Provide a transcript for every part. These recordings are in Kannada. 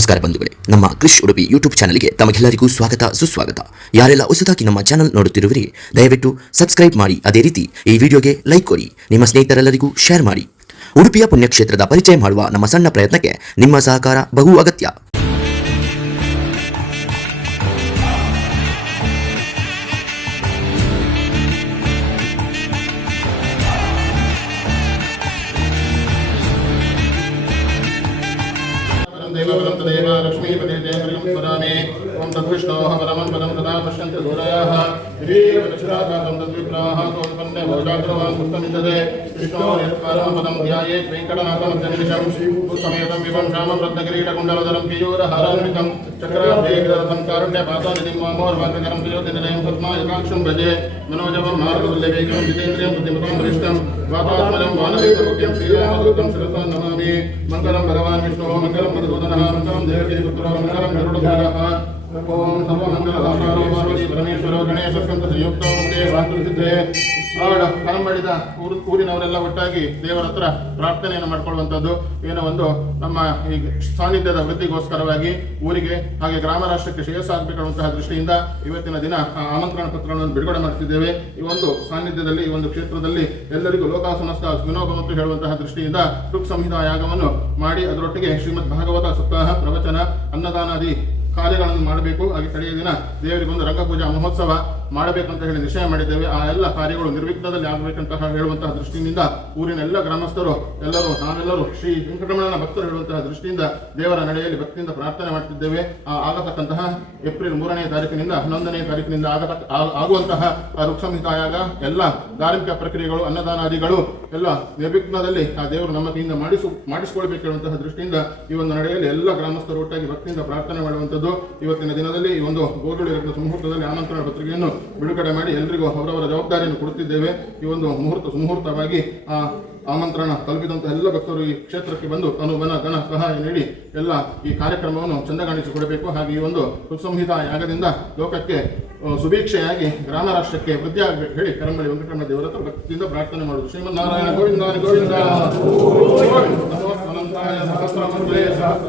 ನಮಸ್ಕಾರ ಬಂಧುಗಳೇ, ನಮ್ಮ ಕ್ರಿಶ್ ಉಡುಪಿ ಯೂಟ್ಯೂಬ್ ಚಾನಲ್ಗೆ ತಮಗೆಲ್ಲರಿಗೂ ಸ್ವಾಗತ ಸುಸ್ವಾಗತ. ಯಾರೆಲ್ಲ ಹೊಸದಾಗಿ ನಮ್ಮ ಚಾನಲ್ ನೋಡುತ್ತಿರುವಿರಿ ದಯವಿಟ್ಟು ಸಬ್ಸ್ಕ್ರೈಬ್ ಮಾಡಿ, ಅದೇ ರೀತಿ ಈ ವಿಡಿಯೋಗೆ ಲೈಕ್ ಕೊಡಿ, ನಿಮ್ಮ ಸ್ನೇಹಿತರೆಲ್ಲರಿಗೂ ಶೇರ್ ಮಾಡಿ. ಉಡುಪಿಯ ಪುಣ್ಯಕ್ಷೇತ್ರದ ಪರಿಚಯ ಮಾಡುವ ನಮ್ಮ ಸಣ್ಣ ಪ್ರಯತ್ನಕ್ಕೆ ನಿಮ್ಮ ಸಹಕಾರ ಬಹು ಅಗತ್ಯ. लक्ष्मीपति जयप्रियं स्मरामि ओं तद्विष्णोः परमं पदं सदा पश्यन्ति दूरयाः वीरवनश्राकातं तद्विप्राः कौल्पन्ने भोजाग्रवान् पुस्तमितते विष्णोर्यत्परं पदं ध्यायेत् वेङ्कटनाथमध्यनिमिषं सुसमेतं विभं श्यामं रत्नकिरीटकुण्डलधरं पीयूरहारान्वितं चक्राब्धेकरथं कारुण्यपातानिधिं वामोर्वाक्यकरं प्रियोतिनिलयं पद्मायुगाक्षं भजे मनोजवं मार्गवल्लभेकं जितेन्द्रियं बुद्धिमतां वरिष्ठं वातात्मजं वानरेन्द्रमुख्यं श्रीरामदूतं शिरसा नमामि. मङ्गलं भगवान् विष्णुः, मङ्गलं मधुसूदनः, मङ्गलं देवकीपुत्रः, मङ्गलं गरुडध्वजः. ओम सर्वमंगलदातारो पार्वती परमेश्वरो ಗಣೇಶಸ್ಕಂದ ಸಂಯುಕ್ತೋ ವಂದೇ ವಾಸ್ತುಸಿದ್ಧೇ. ಆಡ ಕರಂಬಡಿದ ಊರಿನವರೆಲ್ಲ ಒಟ್ಟಾಗಿ ದೇವರ ಹತ್ರ ಪ್ರಾರ್ಥನೆಯನ್ನು ಮಾಡ್ಕೊಳ್ಳುವಂಥದ್ದು ಏನೋ ಒಂದು ನಮ್ಮ ಈ ಸಾನ್ನಿಧ್ಯದ ವೃದ್ಧಿಗೋಸ್ಕರವಾಗಿ ಊರಿಗೆ ಹಾಗೆ ಗ್ರಾಮ ರಾಷ್ಟ್ರಕ್ಕೆ ಶ್ರೇಯಸ್ಸಾಗಬೇಕನ್ನುವಂತಹ ದೃಷ್ಟಿಯಿಂದ ಇವತ್ತಿನ ದಿನ ಆಮಂತ್ರಣ ಪತ್ರಗಳನ್ನು ಬಿಡುಗಡೆ ಮಾಡುತ್ತಿದ್ದೇವೆ. ಈ ಒಂದು ಸಾನ್ನಿಧ್ಯದಲ್ಲಿ, ಈ ಒಂದು ಕ್ಷೇತ್ರದಲ್ಲಿ ಎಲ್ಲರಿಗೂ ಲೋಕ ಸಮಸ್ತ ವಿನೋಭವಂತು ಹೇಳುವಂತಹ ದೃಷ್ಟಿಯಿಂದ ಋಕ್ ಸಂಹಿತಾ ಯಾಗವನ್ನು ಮಾಡಿ ಅದರೊಟ್ಟಿಗೆ ಶ್ರೀಮದ್ ಭಾಗವತ ಸಪ್ತಾಹ, ಪ್ರವಚನ, ಅನ್ನದಾನಾದಿ ಕಾರ್ಯಗಳನ್ನು ಮಾಡಬೇಕು. ಹಾಗೆ ಕಡೆಯ ದಿನ ದೇವರಿಗೊಂದು ರಂಗಪೂಜಾ ಮಹೋತ್ಸವ ಮಾಡಬೇಕಂತ ಹೇಳಿ ನಿಶ್ಚಯ ಮಾಡಿದ್ದೇವೆ. ಆ ಎಲ್ಲ ಕಾರ್ಯಗಳು ನಿರ್ವಿಘ್ನದಲ್ಲಿ ಆಗಬೇಕಂತ ಹೇಳುವಂತಹ ದೃಷ್ಟಿಯಿಂದ ಊರಿನ ಎಲ್ಲ ಗ್ರಾಮಸ್ಥರು ನಾವೆಲ್ಲರೂ ಶ್ರೀ ವೆಂಕಟರಮಣನ ಭಕ್ತರು ಹೇಳುವಂತಹ ದೃಷ್ಟಿಯಿಂದ ದೇವರ ನಡೆಯಲ್ಲಿ ಭಕ್ತಿಯಿಂದ ಪ್ರಾರ್ಥನೆ ಮಾಡುತ್ತಿದ್ದೇವೆ. ಆಗತಕ್ಕಂತಹ ಏಪ್ರಿಲ್ 3ನೇ ತಾರೀಕಿನಿಂದ 11ನೇ ತಾರೀಕಿನಿಂದ ಆಗುವಂತಹ ಋಕ್ ಸಂಹಿತಾ ಯಾಗ, ಎಲ್ಲ ಧಾರ್ಮಿಕ ಪ್ರಕ್ರಿಯೆಗಳು, ಅನ್ನದಾನಾದಿಗಳು ಎಲ್ಲ ನಿರ್ವಿಘ್ನದಲ್ಲಿ ಆ ದೇವರು ನಮ್ಮ ಕೈಯಿಂದ ಮಾಡಿಸಿಕೊಳ್ಬೇಕು ಹೇಳುವಂತಹ ದೃಷ್ಟಿಯಿಂದ ಈ ಒಂದು ನಡೆಯಲ್ಲಿ ಎಲ್ಲ ಗ್ರಾಮಸ್ಥರು ಒಟ್ಟಾಗಿ ಭಕ್ತಿಯಿಂದ ಪ್ರಾರ್ಥನೆ ಮಾಡುವಂಥದ್ದು. ಇವತ್ತಿನ ದಿನದಲ್ಲಿ ಈ ಒಂದು ಗೋಧೂಳಿ ಲಗ್ನ ಮುಹೂರ್ತದಲ್ಲಿ ಆಮಂತ್ರಣ ಪತ್ರಿಕೆಯನ್ನು ಬಿಡುಗಡೆ ಮಾಡಿ ಎಲ್ಲರಿಗೂ ಅವರವರ ಜವಾಬ್ದಾರಿಯನ್ನು ಕೊಡುತ್ತಿದ್ದೇವೆ. ಈ ಒಂದು ಸುಮುಹೂರ್ತವಾಗಿ ಆಮಂತ್ರಣ ತಲುಪಿದಂತಹ ಎಲ್ಲ ಭಕ್ತರು ಈ ಕ್ಷೇತ್ರಕ್ಕೆ ಬಂದು ತನು ಮನ ಧನ ಸಹಾಯ ನೀಡಿ ಎಲ್ಲ ಈ ಕಾರ್ಯಕ್ರಮವನ್ನು ಚಂದಗಾಣಿಸಿಕೊಡಬೇಕು. ಹಾಗೆ ಈ ಒಂದು ಋಕ್ ಸಂಹಿತಾ ಯಾಗದಿಂದ ಲೋಕಕ್ಕೆ ಸುಭೀಕ್ಷೆಯಾಗಿ ಗ್ರಾಮ ರಾಷ್ಟ್ರಕ್ಕೆ ವೃದ್ಧಿ ಆಗಬೇಕು ಹೇಳಿ ಕರಂಬಳಿ ವೆಂಕಟರಮಣ ದೇವರ ಹತ್ರ ಭಕ್ತಿಯಿಂದ ಪ್ರಾರ್ಥನೆ ಮಾಡುವುದು. ಶ್ರೀಮನ್ನಾರಾಯಣ ಗೋವಿಂದ ಗೋವಿಂದ. ಅನಂತಾಯ ಸಹಸ್ರಮಂತ್ರೇ ಸಹಸ್ರ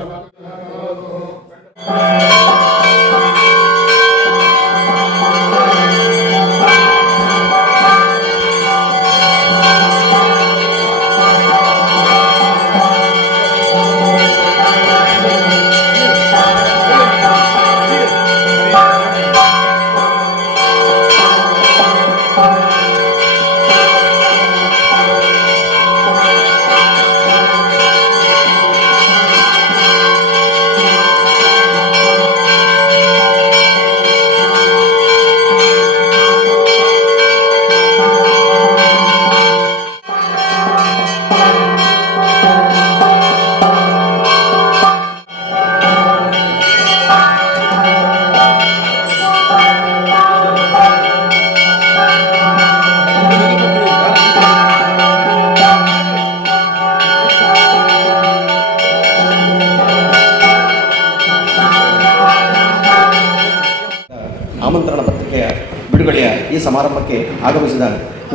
ಆಮಂತ್ರಣ ಪತ್ರಿಕೆಯ ಬಿಡುಗಡೆಯ ಈ ಸಮಾರಂಭಕ್ಕೆ ಆಗಮಿಸಿದ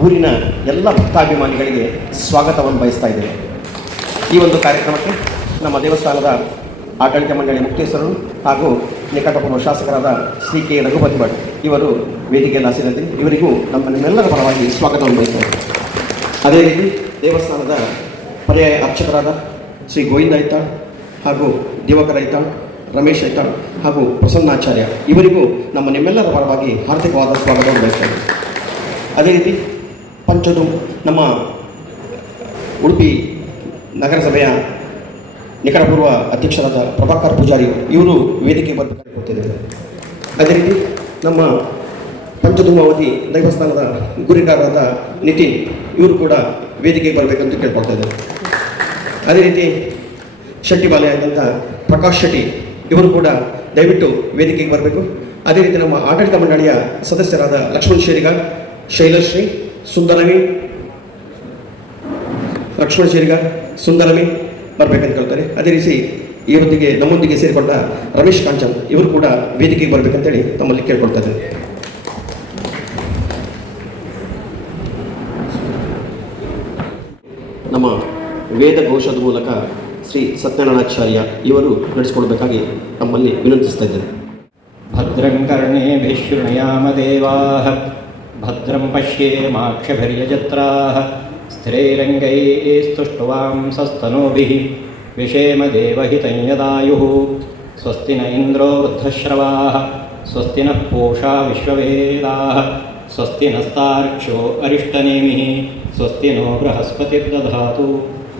ಊರಿನ ಎಲ್ಲ ಭಕ್ತಾಭಿಮಾನಿಗಳಿಗೆ ಸ್ವಾಗತವನ್ನು ಬಯಸ್ತಾ ಇದ್ದೇನೆ. ಈ ಒಂದು ಕಾರ್ಯಕ್ರಮಕ್ಕೆ ನಮ್ಮ ದೇವಸ್ಥಾನದ ಆಡಳಿತ ಮಂಡಳಿ ಮುಖ್ಯಸ್ಥರು ಹಾಗೂ ನಿಕಟಪೂರ್ವ ಶಾಸಕರಾದ ಶ್ರೀ ಕೆ ರಘುಪತಿ ಭಟ್ ಇವರು ವೇದಿಕೆಯಲ್ಲಿ ಹಾಸಿದ್ದಾರೆ. ಇವರಿಗೂ ನಿಮ್ಮೆಲ್ಲರ ಪರವಾಗಿ ಸ್ವಾಗತವನ್ನು ಬಯಸ್ತೇವೆ. ಅದೇ ರೀತಿ ದೇವಸ್ಥಾನದ ಪರ್ಯಾಯ ಅರ್ಚಕರಾದ ಶ್ರೀ ಗೋವಿಂದ ಐತಾಳ್ ಹಾಗೂ ದಿವಾಕರ್ ಐತಾಳ್, ರಮೇಶ್ ಐತಾಳ್ ಹಾಗೂ ಪ್ರಸನ್ನಾಚಾರ್ಯ ಇವರಿಗೂ ನಿಮ್ಮೆಲ್ಲರ ಪರವಾಗಿ ಹಾರ್ದಿಕವಾದ ಸ್ವಾಗತವನ್ನು ಬಯಸ್ತೇವೆ. ಅದೇ ರೀತಿ ನಮ್ಮ ಉಡುಪಿ ನಗರಸಭೆಯ ನಿಕಟಪೂರ್ವ ಅಧ್ಯಕ್ಷರಾದ ಪ್ರಭಾಕರ್ ಪೂಜಾರಿ ಇವರು ವೇದಿಕೆ ಬರಬೇಕಾಗಿ ಕೊಡ್ತಿದ್ದಾರೆ. ಅದೇ ರೀತಿ ನಮ್ಮ ಪಂಚಧೂಮಾವತಿ ದೇವಸ್ಥಾನದ ಗುರಿಕಾರರಾದ ನಿತಿನ್ ಇವರು ಕೂಡ ವೇದಿಕೆಗೆ ಬರಬೇಕಂತ ಕೇಳ್ಕೊಳ್ತಾ ಇದ್ದಾರೆ. ಅದೇ ರೀತಿ ಶೆಟ್ಟಿಬಾಲೆಯಾದಂಥ ಪ್ರಕಾಶ್ ಶೆಟ್ಟಿ ಇವರು ಕೂಡ ದಯವಿಟ್ಟು ವೇದಿಕೆಗೆ ಬರಬೇಕು. ಅದೇ ರೀತಿ ನಮ್ಮ ಆಡಳಿತ ಮಂಡಳಿಯ ಸದಸ್ಯರಾದ ಲಕ್ಷ್ಮಣ್ ಶೇರಿಗಾರ್, ಶೈಲಶ್ರೀ, ಲಕ್ಷ್ಮಣ್ ಶೇರಿಗಾರ್, ಸುಂದರಮಿ ಬರಬೇಕಂತ ಕೇಳ್ತಾರೆ. ಅದೇ ರೀತಿ ನಮ್ಮೊಂದಿಗೆ ಸೇರಿಕೊಂಡ ರಮೇಶ್ ಕಾಂಚನ್ ಇವರು ಕೂಡ ವೇದಿಕೆಗೆ ಬರಬೇಕಂತೇಳಿ ತಮ್ಮಲ್ಲಿ ಕೇಳ್ಕೊಳ್ತಾ ಇದ್ದಾರೆ. ನಮ್ಮ ವೇದ ಘೋಷದ ಮೂಲಕ ಶ್ರೀ ಸತ್ಯನಾರಾಯಣಾಚಾರ್ಯ ಇವರು ನಡೆಸಿಕೊಡಬೇಕಾಗಿ ನಮ್ಮಲ್ಲಿ ವಿನಂತಿಸ್ತಾ ಇದ್ದೇನೆ. ಭದ್ರಂ ಕರ್ಣೇಭಿಃ ಶೃಣುಯಾಮ ದೇವಾಃ ಭದ್ರಂ ಪಶ್ಯೇಮಾಕ್ಷಭಿರ್ಯಜತ್ರಾಃ ಸ್ಥಿರೈರಂಗೈಸ್ತುಷ್ಟ್ವಾಂಸಸ್ತನೂಭಿಃ ವಿಷೇಮ ದೇವಹಿತಂ ಯದಾಯುಃ ಸ್ವಸ್ತಿ ನ ಇಂದ್ರೋ ವೃದ್ಧಶ್ರವಾಃ ಸ್ವಸ್ತಿ ನಃ ಪೂಷಾ ವಿಶ್ವವೇದಾಃ ಸ್ವಸ್ತಿ ನಸ್ತಾರ್ಕ್ಷ್ಯೋ ಅರಿಷ್ಟನೇಮಿಃ ಸ್ವಸ್ತಿ ನೋ ಬೃಹಸ್ಪತಿರ್ದಧಾತು.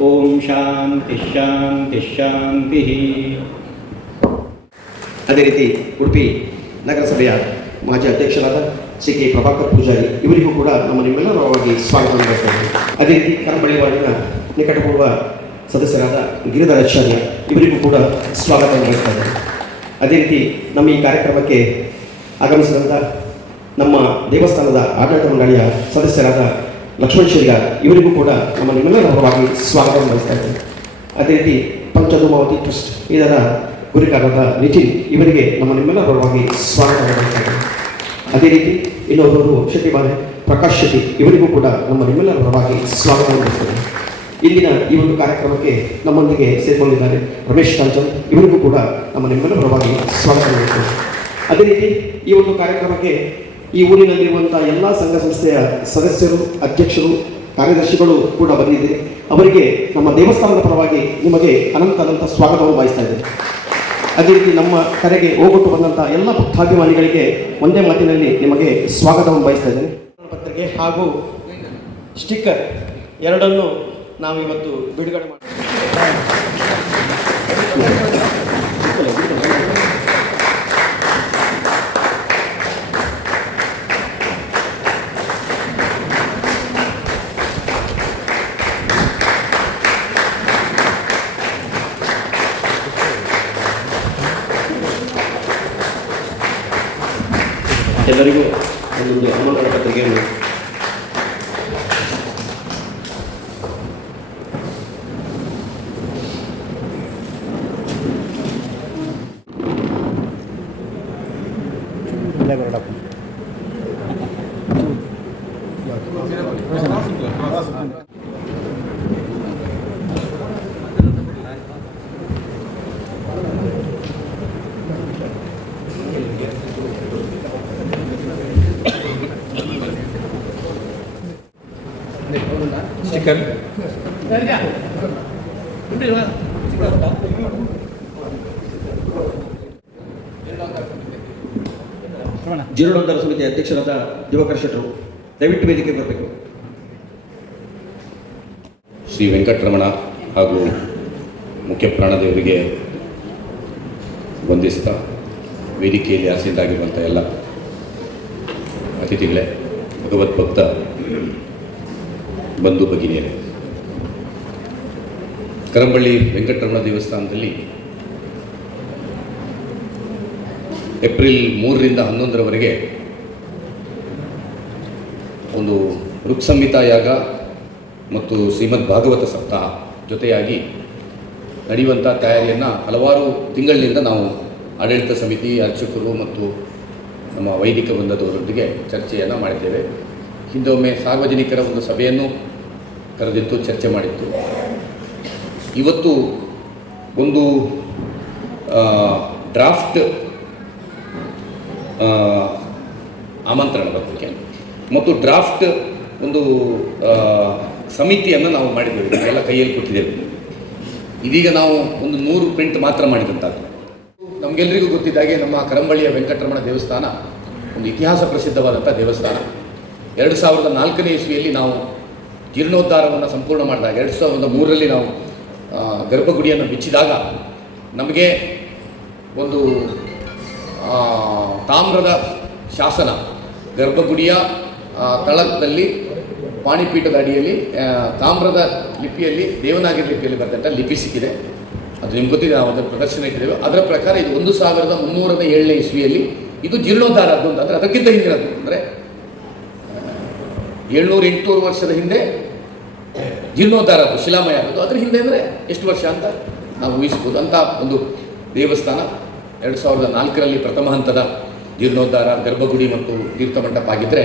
ಓಂ ಶಾಂತಿ ಶಾಂತಿ ಶಾಂತಿ. ಅದೇ ರೀತಿ ಉಡುಪಿ ನಗರಸಭೆಯ ಮಾಜಿ ಅಧ್ಯಕ್ಷರಾದ ಶ್ರೀ ಕೆ ಪ್ರಭಾಕರ್ ಪೂಜಾರಿ ಇವರಿಗೂ ಕೂಡ ನಮ್ಮ ನಿಮ್ಮೆಲ್ಲರವಾಗಿ ಸ್ವಾಗತವನ್ನು ಬಯಸ್ತೇವೆ. ಅದೇ ರೀತಿ ಕರಂಬಳಿ ವಾರ್ಡಿನ ನಿಕಟಪೂರ್ವ ಸದಸ್ಯರಾದ ಗಿರಿಧರ ಆಚಾರ್ಯ ಇವರಿಗೂ ಕೂಡ ಸ್ವಾಗತವನ್ನು ಬಯಸ್ತಾರೆ. ಅದೇ ರೀತಿ ನಮ್ಮ ಈ ಕಾರ್ಯಕ್ರಮಕ್ಕೆ ಆಗಮಿಸಿದಂಥ ನಮ್ಮ ದೇವಸ್ಥಾನದ ಆಡಳಿತ ಮಂಡಳಿಯ ಸದಸ್ಯರಾದ ಲಕ್ಷ್ಮಣ್ ಶಿರ್ಗಾರ್ ಇವರಿಗೂ ಕೂಡ ನಮ್ಮ ನಿಮ್ಮೆಲ್ಲರ ಪರವಾಗಿ ಸ್ವಾಗತವನ್ನು ಬಯಸ್ತಾ ಇದ್ದೇವೆ. ಅದೇ ರೀತಿ ಪಂಚಧೂಮಾವತಿ ಟ್ರಸ್ಟ್ ಇದರ ಗುರಿಕಾರರಾದ ನಿತಿನ್ ಇವರಿಗೆ ನಮ್ಮ ನಿಮ್ಮೆಲ್ಲರ ಪರವಾಗಿ ಸ್ವಾಗತವನ್ನು ಬಯಸ್ತಾ ಇದ್ದೇವೆ. ಅದೇ ರೀತಿ ಇನ್ನೊಬ್ಬರು ಶೆಟ್ಟಿಬಾಲೆ ಪ್ರಕಾಶ್ ಶೆಟ್ಟಿ ಇವರಿಗೂ ಕೂಡ ನಮ್ಮ ನಿಮ್ಮೆಲ್ಲರ ಪರವಾಗಿ ಸ್ವಾಗತವನ್ನು ಬಯಸ್ತೇವೆ. ಇಂದಿನ ಈ ಒಂದು ಕಾರ್ಯಕ್ರಮಕ್ಕೆ ನಮ್ಮೊಂದಿಗೆ ಸೇರಿಕೊಂಡಿದ್ದಾರೆ ರಮೇಶ್ ಕಾಂಚನ್ ಇವರಿಗೂ ಕೂಡ ನಮ್ಮ ನಿಮ್ಮೆಲ್ಲರ ಪರವಾಗಿ ಸ್ವಾಗತವನ್ನು ಬಯಸ್ತೇವೆ. ಅದೇ ರೀತಿ ಈ ಒಂದು ಕಾರ್ಯಕ್ರಮಕ್ಕೆ ಈ ಊರಿನಲ್ಲಿರುವಂಥ ಎಲ್ಲ ಸಂಘ ಸಂಸ್ಥೆಯ ಸದಸ್ಯರು, ಅಧ್ಯಕ್ಷರು, ಕಾರ್ಯದರ್ಶಿಗಳು ಕೂಡ ಬಂದಿದ್ದಾರೆ. ಅವರಿಗೆ ನಮ್ಮ ದೇವಸ್ಥಾನದ ಪರವಾಗಿ ನಿಮಗೆ ಅನಂತ ಸ್ವಾಗತವನ್ನು ಬಯಸ್ತಾ ಇದ್ದೇವೆ. ಅದೇ ರೀತಿ ನಮ್ಮ ಕರೆಗೆ ಹೋಗೊಟ್ಟು ಬಂದಂಥ ಎಲ್ಲ ಭಕ್ತಾಭಿಮಾನಿಗಳಿಗೆ ಒಂದೇ ಮಾತಿನಲ್ಲಿ ನಿಮಗೆ ಸ್ವಾಗತವನ್ನು ಬಯಸ್ತಾ ಇದ್ದೇನೆ. ಪತ್ರಿಕೆ ಹಾಗೂ ಸ್ಟಿಕ್ಕರ್ ಎರಡನ್ನು ನಾವು ಇವತ್ತು ಬಿಡುಗಡೆ ಮಾಡಿ ಎಲ್ಲರಿಗೂ ಒಂದೊಂದು ಆಮಂತ್ರಣ ಪತ್ರಿಕೆಯನ್ನು ಸ್ಟಿಕ್ಕರ್ ಜೀರ್ಣೋದ್ಧಾರ ಸಮಿತಿ ಅಧ್ಯಕ್ಷರಾದ ದಿವಾಕರ್ ಶೆಟ್ಟರು ದಯವಿಟ್ಟು ವೇದಿಕೆ ಬರಬೇಕು. ಶ್ರೀ ವೆಂಕಟರಮಣ ಹಾಗೂ ಮುಖ್ಯ ಪ್ರಾಣದೇವರಿಗೆ ವಂದಿಸ್ತಾ ವೇದಿಕೆಯಲ್ಲಿ ಆಸೀನರಾಗಿರುವಂಥ ಎಲ್ಲ ಅತಿಥಿಗಳೇ, ಭಗವದ್ಭಕ್ತ ಬಂಧು ಭಗಿನಿಯರೇ, ಕರಂಬಳ್ಳಿ ವೆಂಕಟರಮಣ ದೇವಸ್ಥಾನದಲ್ಲಿ ಏಪ್ರಿಲ್ 3ರಿಂದ 11ರವರೆಗೆ ಒಂದು ಋಕ್ಸಂಹಿತಾ ಯಾಗ ಮತ್ತು ಶ್ರೀಮದ್ ಭಾಗವತ ಸಪ್ತಾಹ ಜೊತೆಯಾಗಿ ನಡೆಯುವಂಥ ತಯಾರಿಯನ್ನು ಹಲವಾರು ತಿಂಗಳಿನಿಂದ ನಾವು ಆಡಳಿತ ಸಮಿತಿ, ಅರ್ಚಕರು ಮತ್ತು ನಮ್ಮ ವೈದಿಕ ವೃಂದದವರೊಂದಿಗೆ ಚರ್ಚೆಯನ್ನು ಮಾಡಿದ್ದೇವೆ. ಹಿಂದೊಮ್ಮೆ ಸಾರ್ವಜನಿಕರ ಒಂದು ಸಭೆಯನ್ನು ಕರೆದಿತ್ತು, ಚರ್ಚೆ ಮಾಡಿತ್ತು. ಇವತ್ತು ಒಂದು ಡ್ರಾಫ್ಟ್ ಆಮಂತ್ರಣ ಪತ್ರಿಕೆ ಮತ್ತು ಡ್ರಾಫ್ಟ್ ಒಂದು ಸಮಿತಿಯನ್ನು ನಾವು ಮಾಡಿದ್ದೇವೆ. ಎಲ್ಲ ಕೈಯಲ್ಲಿ ಕೊಟ್ಟಿದ್ದೇವೆ. ಇದೀಗ ನಾವು ಒಂದು 100 ಪ್ರಿಂಟ್ ಮಾತ್ರ ಮಾಡಿದಂಥದ್ದು. ನಮಗೆಲ್ಲರಿಗೂ ಗೊತ್ತಿದ್ದಾಗೆ ನಮ್ಮ ಕರಂಬಳ್ಳಿಯ ವೆಂಕಟರಮಣ ದೇವಸ್ಥಾನ ಒಂದು ಇತಿಹಾಸ ಪ್ರಸಿದ್ಧವಾದಂಥ ದೇವಸ್ಥಾನ. 2004ನೇ ಇಸ್ವಿಯಲ್ಲಿ ನಾವು ಜೀರ್ಣೋದ್ಧಾರವನ್ನು ಸಂಪೂರ್ಣ ಮಾಡಿದಾಗ 2003ರಲ್ಲಿ ನಾವು ಗರ್ಭಗುಡಿಯನ್ನು ಬಿಚ್ಚಿದಾಗ ನಮಗೆ ಒಂದು ತಾಮ್ರದ ಶಾಸನ ಗರ್ಭಗುಡಿಯ ತಳದಲ್ಲಿ ಪಾಣಿಪೀಠದ ಅಡಿಯಲ್ಲಿ ತಾಮ್ರದ ಲಿಪಿಯಲ್ಲಿ, ದೇವನಾಗರಿ ಲಿಪಿಯಲ್ಲಿ ಬರೆದಂಥ ಲಿಪಿ ಸಿಕ್ಕಿದೆ. ಅದು ನಿಮ್ಗೆ ಗೊತ್ತಿದೆ, ನಾವು ಅದರ ಪ್ರದರ್ಶನ ಇಟ್ಟಿದ್ದೇವೆ. ಅದರ ಪ್ರಕಾರ ಇದು 1307ನೇ ಇಸ್ವಿಯಲ್ಲಿ ಇದು ಜೀರ್ಣೋದ್ಧಾರ ಅದು ಅಂತ. ಅಂದರೆ ಅದಕ್ಕಿಂತ ಹಿಂದಿನದು, ಅಂದರೆ 700-800 ವರ್ಷದ ಹಿಂದೆ ಜೀರ್ಣೋದ್ಧಾರ ಅದು, ಶಿಲಾಮಯ ಆಗೋದು. ಅದರ ಹಿಂದೆ ಅಂದರೆ ಎಷ್ಟು ವರ್ಷ ಅಂತ ನಾವು ಊಹಿಸ್ಬೋದು. ಅಂತ ಒಂದು ದೇವಸ್ಥಾನ 2004ರಲ್ಲಿ ಪ್ರಥಮ ಹಂತದ ಜೀರ್ಣೋದ್ಧಾರ, ಗರ್ಭಗುಡಿ ಮತ್ತು ತೀರ್ಥಮಂಟಪ ಆಗಿದ್ದರೆ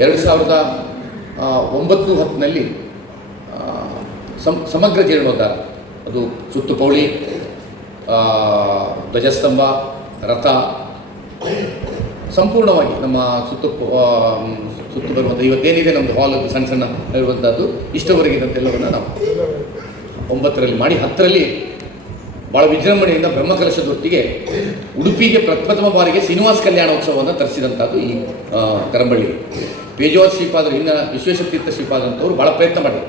2009-10ನಲ್ಲಿ ಸಮಗ್ರ ಜೀರ್ಣೋದ್ಧಾರ ಅದು ಸುತ್ತು ಪೌಳಿ, ಧ್ವಜಸ್ತಂಭ, ರಥ ಸಂಪೂರ್ಣವಾಗಿ ನಮ್ಮ ಸುತ್ತು ಬರುವಂಥ ಇವತ್ತೇನಿದೆ ನಮ್ಮದು ಹಾಲ್ ಸಣ್ಣ ಸಣ್ಣ ಇರುವಂಥದ್ದು ಇಷ್ಟವರೆಗಿದಂತೆಲ್ಲವನ್ನು ನಾವು 9ರಲ್ಲಿ ಮಾಡಿ 10ರಲ್ಲಿ ಭಾಳ ವಿಜೃಂಭಣೆಯಿಂದ ಬ್ರಹ್ಮಕಲಶದೊಟ್ಟಿಗೆ ಉಡುಪಿಗೆ ಪ್ರಪ್ರಥಮ ಬಾರಿಗೆ ಶ್ರೀನಿವಾಸ ಕಲ್ಯಾಣೋತ್ಸವವನ್ನು ತರಿಸಿದಂಥದ್ದು ಈ ಕರಂಬಳ್ಳಿಗೆ. ಪೇಜಾವರ ಶ್ರೀಪಾದರು, ಇನ್ನು ವಿಶ್ವೇಶತೀರ್ಥ ಶ್ರೀಪಾದಂಥವ್ರು ಭಾಳ ಪ್ರಯತ್ನ ಮಾಡಿದರು.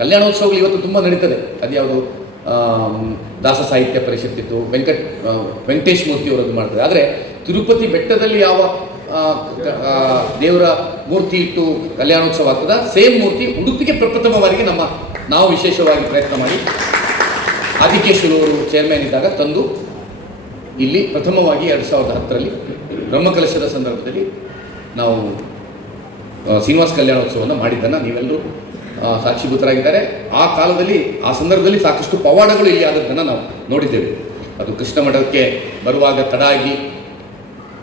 ಕಲ್ಯಾಣೋತ್ಸವಗಳು ಇವತ್ತು ತುಂಬ ನಡೀತದೆ. ಅದ್ಯಾವುದು ದಾಸ ಸಾಹಿತ್ಯ ಪರಿಷತ್ತಿತ್ತು, ವೆಂಕಟೇಶ್ ಮೂರ್ತಿಯವರದ್ದು ಮಾಡ್ತಾರೆ. ಆದರೆ ತಿರುಪತಿ ಬೆಟ್ಟದಲ್ಲಿ ಯಾವ ದೇವರ ಮೂರ್ತಿ ಇಟ್ಟು ಕಲ್ಯಾಣೋತ್ಸವ ಆಗ್ತದ, ಸೇಮ್ ಮೂರ್ತಿ ಉಡುಪಿಗೆ ಪ್ರಪ್ರಥಮ ಬಾರಿಗೆ ನಾವು ವಿಶೇಷವಾಗಿ ಪ್ರಯತ್ನ ಮಾಡಿ ಆದಿಕೇಶ್ವರವರು ಚೇರ್ಮನ್ ಇದ್ದಾಗ ತಂದು ಇಲ್ಲಿ ಪ್ರಥಮವಾಗಿ 2010ರಲ್ಲಿ ಬ್ರಹ್ಮಕಲಶದ ಸಂದರ್ಭದಲ್ಲಿ ನಾವು ಶ್ರೀನಿವಾಸ ಕಲ್ಯಾಣೋತ್ಸವವನ್ನು ಮಾಡಿದ್ದನ್ನು ನೀವೆಲ್ಲರೂ ಸಾಕ್ಷಿಭೂತರಾಗಿದ್ದಾರೆ. ಆ ಸಂದರ್ಭದಲ್ಲಿ ಸಾಕಷ್ಟು ಪವಾಡಗಳು ಇಲ್ಲಿ ಆದದ್ದನ್ನು ನಾವು ನೋಡಿದ್ದೇವೆ. ಅದು ಕೃಷ್ಣ ಮಠಕ್ಕೆ ಬರುವಾಗ ತಡಾಗಿ,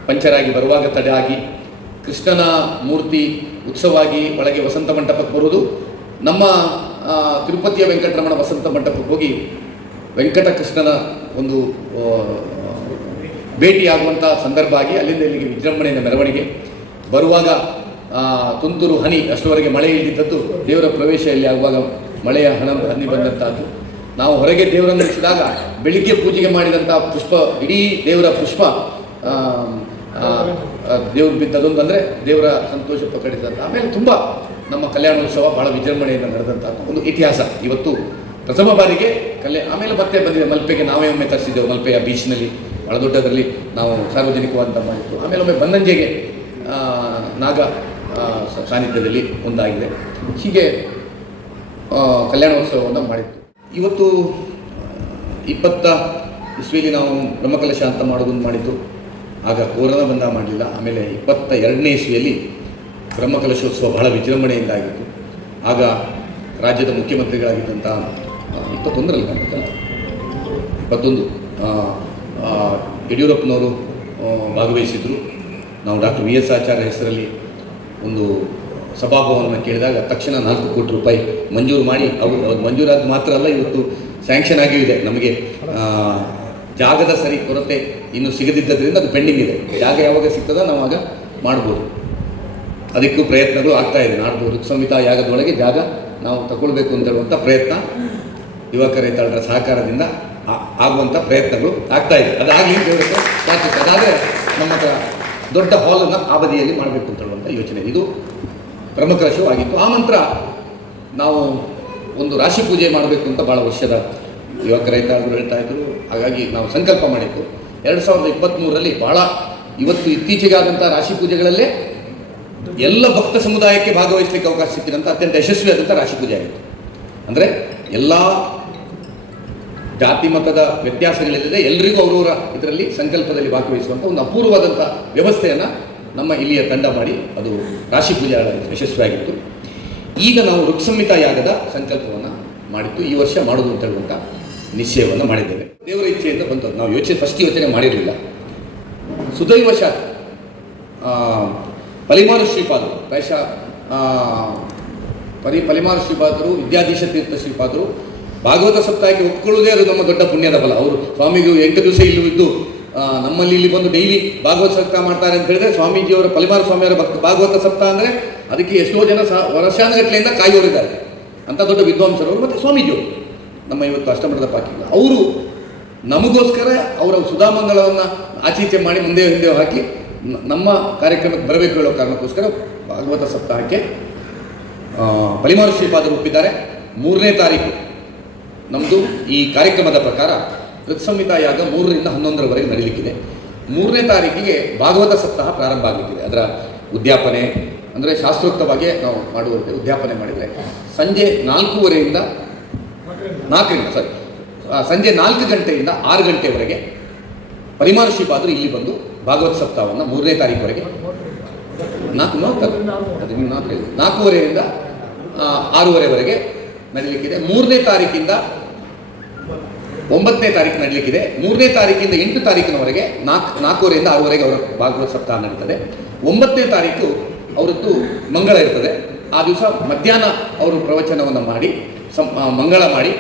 ಪಂಚರಾಗಿ ಬರುವಾಗ ತಡಾಗಿ, ಕೃಷ್ಣನ ಮೂರ್ತಿ ಉತ್ಸವವಾಗಿ ಒಳಗೆ ವಸಂತ ಮಂಟಪಕ್ಕೆ ಬರುವುದು, ನಮ್ಮ ತಿರುಪತಿಯ ವೆಂಕಟರಮಣ ವಸಂತ ಮಂಟಪಕ್ಕೆ ಹೋಗಿ ವೆಂಕಟಕೃಷ್ಣನ ಒಂದು ಭೇಟಿಯಾಗುವಂಥ ಸಂದರ್ಭ ಆಗಿ ಅಲ್ಲಿಂದ ಇಲ್ಲಿಗೆ ವಿಜೃಂಭಣೆಯಿಂದ ಮೆರವಣಿಗೆ ಬರುವಾಗ ತುಂತುರು ಹನಿ, ಅಷ್ಟರವರೆಗೆ ಮಳೆ ಇದ್ದಿದ್ದದ್ದು ದೇವರ ಪ್ರವೇಶದಲ್ಲಿ ಆಗುವಾಗ ಮಳೆಯ ಹನಿ ಬಂದಂಥದ್ದು. ನಾವು ಹೊರಗೆ ದೇವರನ್ನು ಇಳಿಸಿದಾಗ ಬೆಳಿಗ್ಗೆ ಪೂಜೆಗೆ ಮಾಡಿದಂಥ ಪುಷ್ಪ, ಇಡೀ ದೇವರ ಪುಷ್ಪ ದೇವ್ರು ಬಿದ್ದದೊಂದು ಅಂದರೆ ದೇವರ ಸಂತೋಷ ಪ್ರಕಟಿಸಿದಂಥ. ಆಮೇಲೆ ತುಂಬ ನಮ್ಮ ಕಲ್ಯಾಣೋತ್ಸವ ಭಾಳ ವಿಜೃಂಭಣೆಯಿಂದ ನಡೆದಂಥ ಒಂದು ಇತಿಹಾಸ. ಇವತ್ತು ಪ್ರಥಮ ಬಾರಿಗೆ ಆಮೇಲೆ ಮತ್ತೆ ಬಂದಿದೆ ಮಲ್ಪೆಗೆ. ನಾವೇ ಒಮ್ಮೆ ತರಿಸಿದ್ದೆವು, ಮಲ್ಪೆಯ ಬೀಚ್ನಲ್ಲಿ ಭಾಳ ದೊಡ್ಡದರಲ್ಲಿ ನಾವು ಸಾರ್ವಜನಿಕವಾದಂಥ ಮಾಡಿತ್ತು. ಆಮೇಲೆ ಒಮ್ಮೆ ಬನ್ನಂಜೆಗೆ ನಾಗ ಸಾನ್ನಿಧ್ಯದಲ್ಲಿ ಒಂದಾಗಿದೆ. ಹೀಗೆ ಕಲ್ಯಾಣೋತ್ಸವವನ್ನು ಮಾಡಿತ್ತು. ಇವತ್ತು 20 ಇಸ್ವಿಯಲ್ಲಿ ನಾವು ಬ್ರಹ್ಮಕಲಶ ಅಂತ ಮಾಡೋದನ್ನು ಮಾಡಿದ್ದು. ಆಗ ಕೊರೋನಾ ಬಂದ ಮಾಡಲಿಲ್ಲ. ಆಮೇಲೆ 22ನೇ ಇಸ್ವಿಯಲ್ಲಿ ಬ್ರಹ್ಮಕಲಶೋತ್ಸವ ಬಹಳ ವಿಜೃಂಭಣೆಯಿಂದ ಆಗಿತ್ತು. ಆಗ ರಾಜ್ಯದ ಮುಖ್ಯಮಂತ್ರಿಗಳಾಗಿದ್ದಂಥ 21ರಲ್ಲಿ 21 ಯಡಿಯೂರಪ್ಪನವರು ಭಾಗವಹಿಸಿದರು. ನಾವು ಡಾಕ್ಟರ್ ವಿ ಎಸ್ ಆಚಾರ್ಯ ಹೆಸರಲ್ಲಿ ಒಂದು ಸಭಾಭವನವನ್ನು ಕೇಳಿದಾಗ ತಕ್ಷಣ 4 ಕೋಟಿ ರೂಪಾಯಿ ಮಂಜೂರು ಮಾಡಿ, ಅದು ಮಂಜೂರಾದ ಮಾತ್ರ ಅಲ್ಲ, ಇವತ್ತು ಸ್ಯಾಂಕ್ಷನ್ ಆಗಿಯೂ ಇದೆ. ನಮಗೆ ಜಾಗದ ಸರಿ ಕೊರತೆ ಇನ್ನೂ ಸಿಗದಿದ್ದರಿಂದ ಅದು ಪೆಂಡಿಂಗ್ ಇದೆ. ಜಾಗ ಯಾವಾಗ ಸಿಗ್ತದೋ ನಾವು ಆಗ ಮಾಡ್ಬೋದು. ಅದಕ್ಕೂ ಪ್ರಯತ್ನಗಳು ಆಗ್ತಾಯಿದೆ. ನಾಡ್ದು ಋಕ್ಸಂಹಿತಾ ಯಾಗದೊಳಗೆ ಜಾಗ ನಾವು ತಗೊಳ್ಬೇಕು ಅಂತ ಹೇಳುವಂಥ ಪ್ರಯತ್ನ ಯುವಕ ರೈತರ ಸಹಕಾರದಿಂದ ಆಗುವಂಥ ಪ್ರಯತ್ನಗಳು ಆಗ್ತಾಯಿದೆ. ಅದಾಗಲಿ ದೇವರಕ್ಕೆ ಸಾಧ್ಯತೆ. ಅದಾದರೆ ನಮ್ಮ ಹತ್ರ ದೊಡ್ಡ ಹಾಲನ್ನು ಆ ಬದಿಯಲ್ಲಿ ಮಾಡಬೇಕು ಅಂತ ಹೇಳುವಂಥ ಯೋಚನೆ. ಇದು ಬ್ರಹ್ಮಕಲಶವೂ ಆಗಿತ್ತು. ಆ ನಂತರ ನಾವು ಒಂದು ರಾಶಿ ಪೂಜೆ ಮಾಡಬೇಕು ಅಂತ ಭಾಳ ವರ್ಷದ ಯುವಕ ರೈತರು ಹೇಳ್ತಾ ಇದ್ದರು. ಹಾಗಾಗಿ ನಾವು ಸಂಕಲ್ಪ ಮಾಡಿತ್ತು 2023ರಲ್ಲಿ. ಭಾಳ ಇವತ್ತು ಇತ್ತೀಚೆಗಾದಂಥ ರಾಶಿ ಪೂಜೆಗಳಲ್ಲೇ ಎಲ್ಲ ಭಕ್ತ ಸಮುದಾಯಕ್ಕೆ ಭಾಗವಹಿಸಲಿಕ್ಕೆ ಅವಕಾಶ ಸಿಕ್ಕಿದಂಥ ಅತ್ಯಂತ ಯಶಸ್ವಿಯಾದಂಥ ರಾಶಿ ಪೂಜೆ ಆಗಿತ್ತು. ಅಂದರೆ ಎಲ್ಲ ಜಾತಿ ಮತದ ವ್ಯತ್ಯಾಸಗಳಿಲ್ಲದೆ ಎಲ್ಲರಿಗೂ ಅವರವರ ಇದರಲ್ಲಿ ಸಂಕಲ್ಪದಲ್ಲಿ ಭಾಗವಹಿಸುವಂಥ ಒಂದು ಅಪೂರ್ವವಾದಂಥ ವ್ಯವಸ್ಥೆಯನ್ನು ನಮ್ಮ ಇಲ್ಲಿಯ ತಂಡ ಮಾಡಿ ಅದು ರಾಶಿ ಪೂಜೆ ಯಶಸ್ವಿಯಾಗಿತ್ತು. ಈಗ ನಾವು ಋಕ್ಸಂಹಿತಾ ಯಾಗದ ಸಂಕಲ್ಪವನ್ನು ಮಾಡಿತ್ತು. ಈ ವರ್ಷ ಮಾಡೋದು ಅಂತ ಹೇಳುವಂಥ ನಿಶ್ಚಯವನ್ನು ಮಾಡಿದ್ದೇವೆ. ದೇವರ ಇಚ್ಛೆಯಿಂದ ಬಂದದ್ದು. ನಾವು ಫಸ್ಟ್ ಯೋಚನೆ ಮಾಡಿರಲಿಲ್ಲ. ಸುದೈವಶಾತ್ ಪಲಿಮಾರು ಶ್ರೀಪಾದರು, ಪ್ರಾಯಶಃ ಪಲಿಮಾರು ಶ್ರೀಪಾದರು, ವಿದ್ಯಾಧೀಶ ತೀರ್ಥ ಶ್ರೀಪಾದರು ಭಾಗವತ ಸಪ್ತಾಹಕ್ಕೆ ಒಪ್ಕೊಳ್ಳೋದೇ ಅದು ನಮ್ಮ ದೊಡ್ಡ ಪುಣ್ಯದ ಫಲ. ಅವರು ಸ್ವಾಮಿಗೂ 8 ದಿವಸ ಇಲ್ಲೂ ಇದ್ದು ನಮ್ಮಲ್ಲಿ ಇಲ್ಲಿ ಬಂದು ಡೈಲಿ ಭಾಗವತ ಸಪ್ತಾಹ ಮಾಡ್ತಾರೆ ಅಂತ ಹೇಳಿದ್ರೆ, ಸ್ವಾಮೀಜಿಯವರ ಪಲಿಮಾರು ಸ್ವಾಮಿಯವರ ಭಾಗವತ ಸಪ್ತಾಹ ಅಂದರೆ ಅದಕ್ಕೆ ಎಷ್ಟೋ ಜನ ವರ್ಷಾನುಗಟ್ಟಲೆಯಿಂದ ಕಾಯೋರಿದ್ದಾರೆ. ಅಂಥ ದೊಡ್ಡ ವಿದ್ವಾಂಸರವರು ಮತ್ತು ಸ್ವಾಮೀಜಿಯವರು ನಮ್ಮ ಇವತ್ತು ಅಷ್ಟಮಠದ ಪಾಕಿಲ್ಲ. ಅವರು ನಮಗೋಸ್ಕರ ಅವರ ಸುಧಾಮಂಗಳವನ್ನು ಆಚೀಚೆ ಮಾಡಿ ಮುಂದೆ ಹಿಂದೆ ಹಾಕಿ ನಮ್ಮ ಕಾರ್ಯಕ್ರಮಕ್ಕೆ ಬರಬೇಕು ಹೇಳೋ ಕಾರಣಕ್ಕೋಸ್ಕರ ಭಾಗವತ ಸಪ್ತಾಹಕ್ಕೆ ಪಲಿಮಾರು ಶ್ರೀಪಾದರು ಒಪ್ಪಿದ್ದಾರೆ. 3ನೇ ತಾರೀಕು ನಮ್ಮದು ಈ ಕಾರ್ಯಕ್ರಮದ ಪ್ರಕಾರ ಋಕ್ಸಂಹಿತಾ ಯಾಗ 3ರಿಂದ 11ರವರೆಗೆ ನಡೀಲಿಕ್ಕಿದೆ. 3ನೇ ತಾರೀಕಿಗೆ ಭಾಗವತ ಸಪ್ತಾಹ ಪ್ರಾರಂಭ ಆಗಲಿಕ್ಕಿದೆ. ಅದರ ಉದ್ಯಾಪನೆ ಅಂದರೆ ಶಾಸ್ತ್ರೋಕ್ತವಾಗಿ ನಾವು ಮಾಡುವಂತೆ ಉದ್ಯಾಪನೆ ಮಾಡಿದರೆ ಸಂಜೆ 4 ಗಂಟೆಯಿಂದ 6 ಗಂಟೆವರೆಗೆ ಪಲಿಮಾರು ಶ್ರೀಪಾದರು ಇಲ್ಲಿ ಬಂದು ಭಾಗವತ ಸಪ್ತಾಹವನ್ನು 3ನೇ ತಾರೀಕುವರೆಗೆ 4:30ರಿಂದ 6:30ವರೆಗೆ ನಡೀಲಿಕ್ಕಿದೆ. 3ನೇ ತಾರೀಕಿಂದ 9ನೇ ತಾರೀಕು ನಡೀಲಿಕ್ಕಿದೆ. 3ನೇ ತಾರೀಕಿಂದ 8 ತಾರೀಕಿನವರೆಗೆ 4:30ರಿಂದ 6:30 ಅವರ ಭಾಗವತ ಸಪ್ತಾಹ ನಡೀತದೆ. 9ನೇ ತಾರೀಕು ಅವರದ್ದು ಮಂಗಳ ಇರ್ತದೆ. ಆ ದಿವಸ ಮಧ್ಯಾಹ್ನ ಅವರು ಪ್ರವಚನವನ್ನು ಮಾಡಿ ಮಂಗಳ ಮಾಡಿ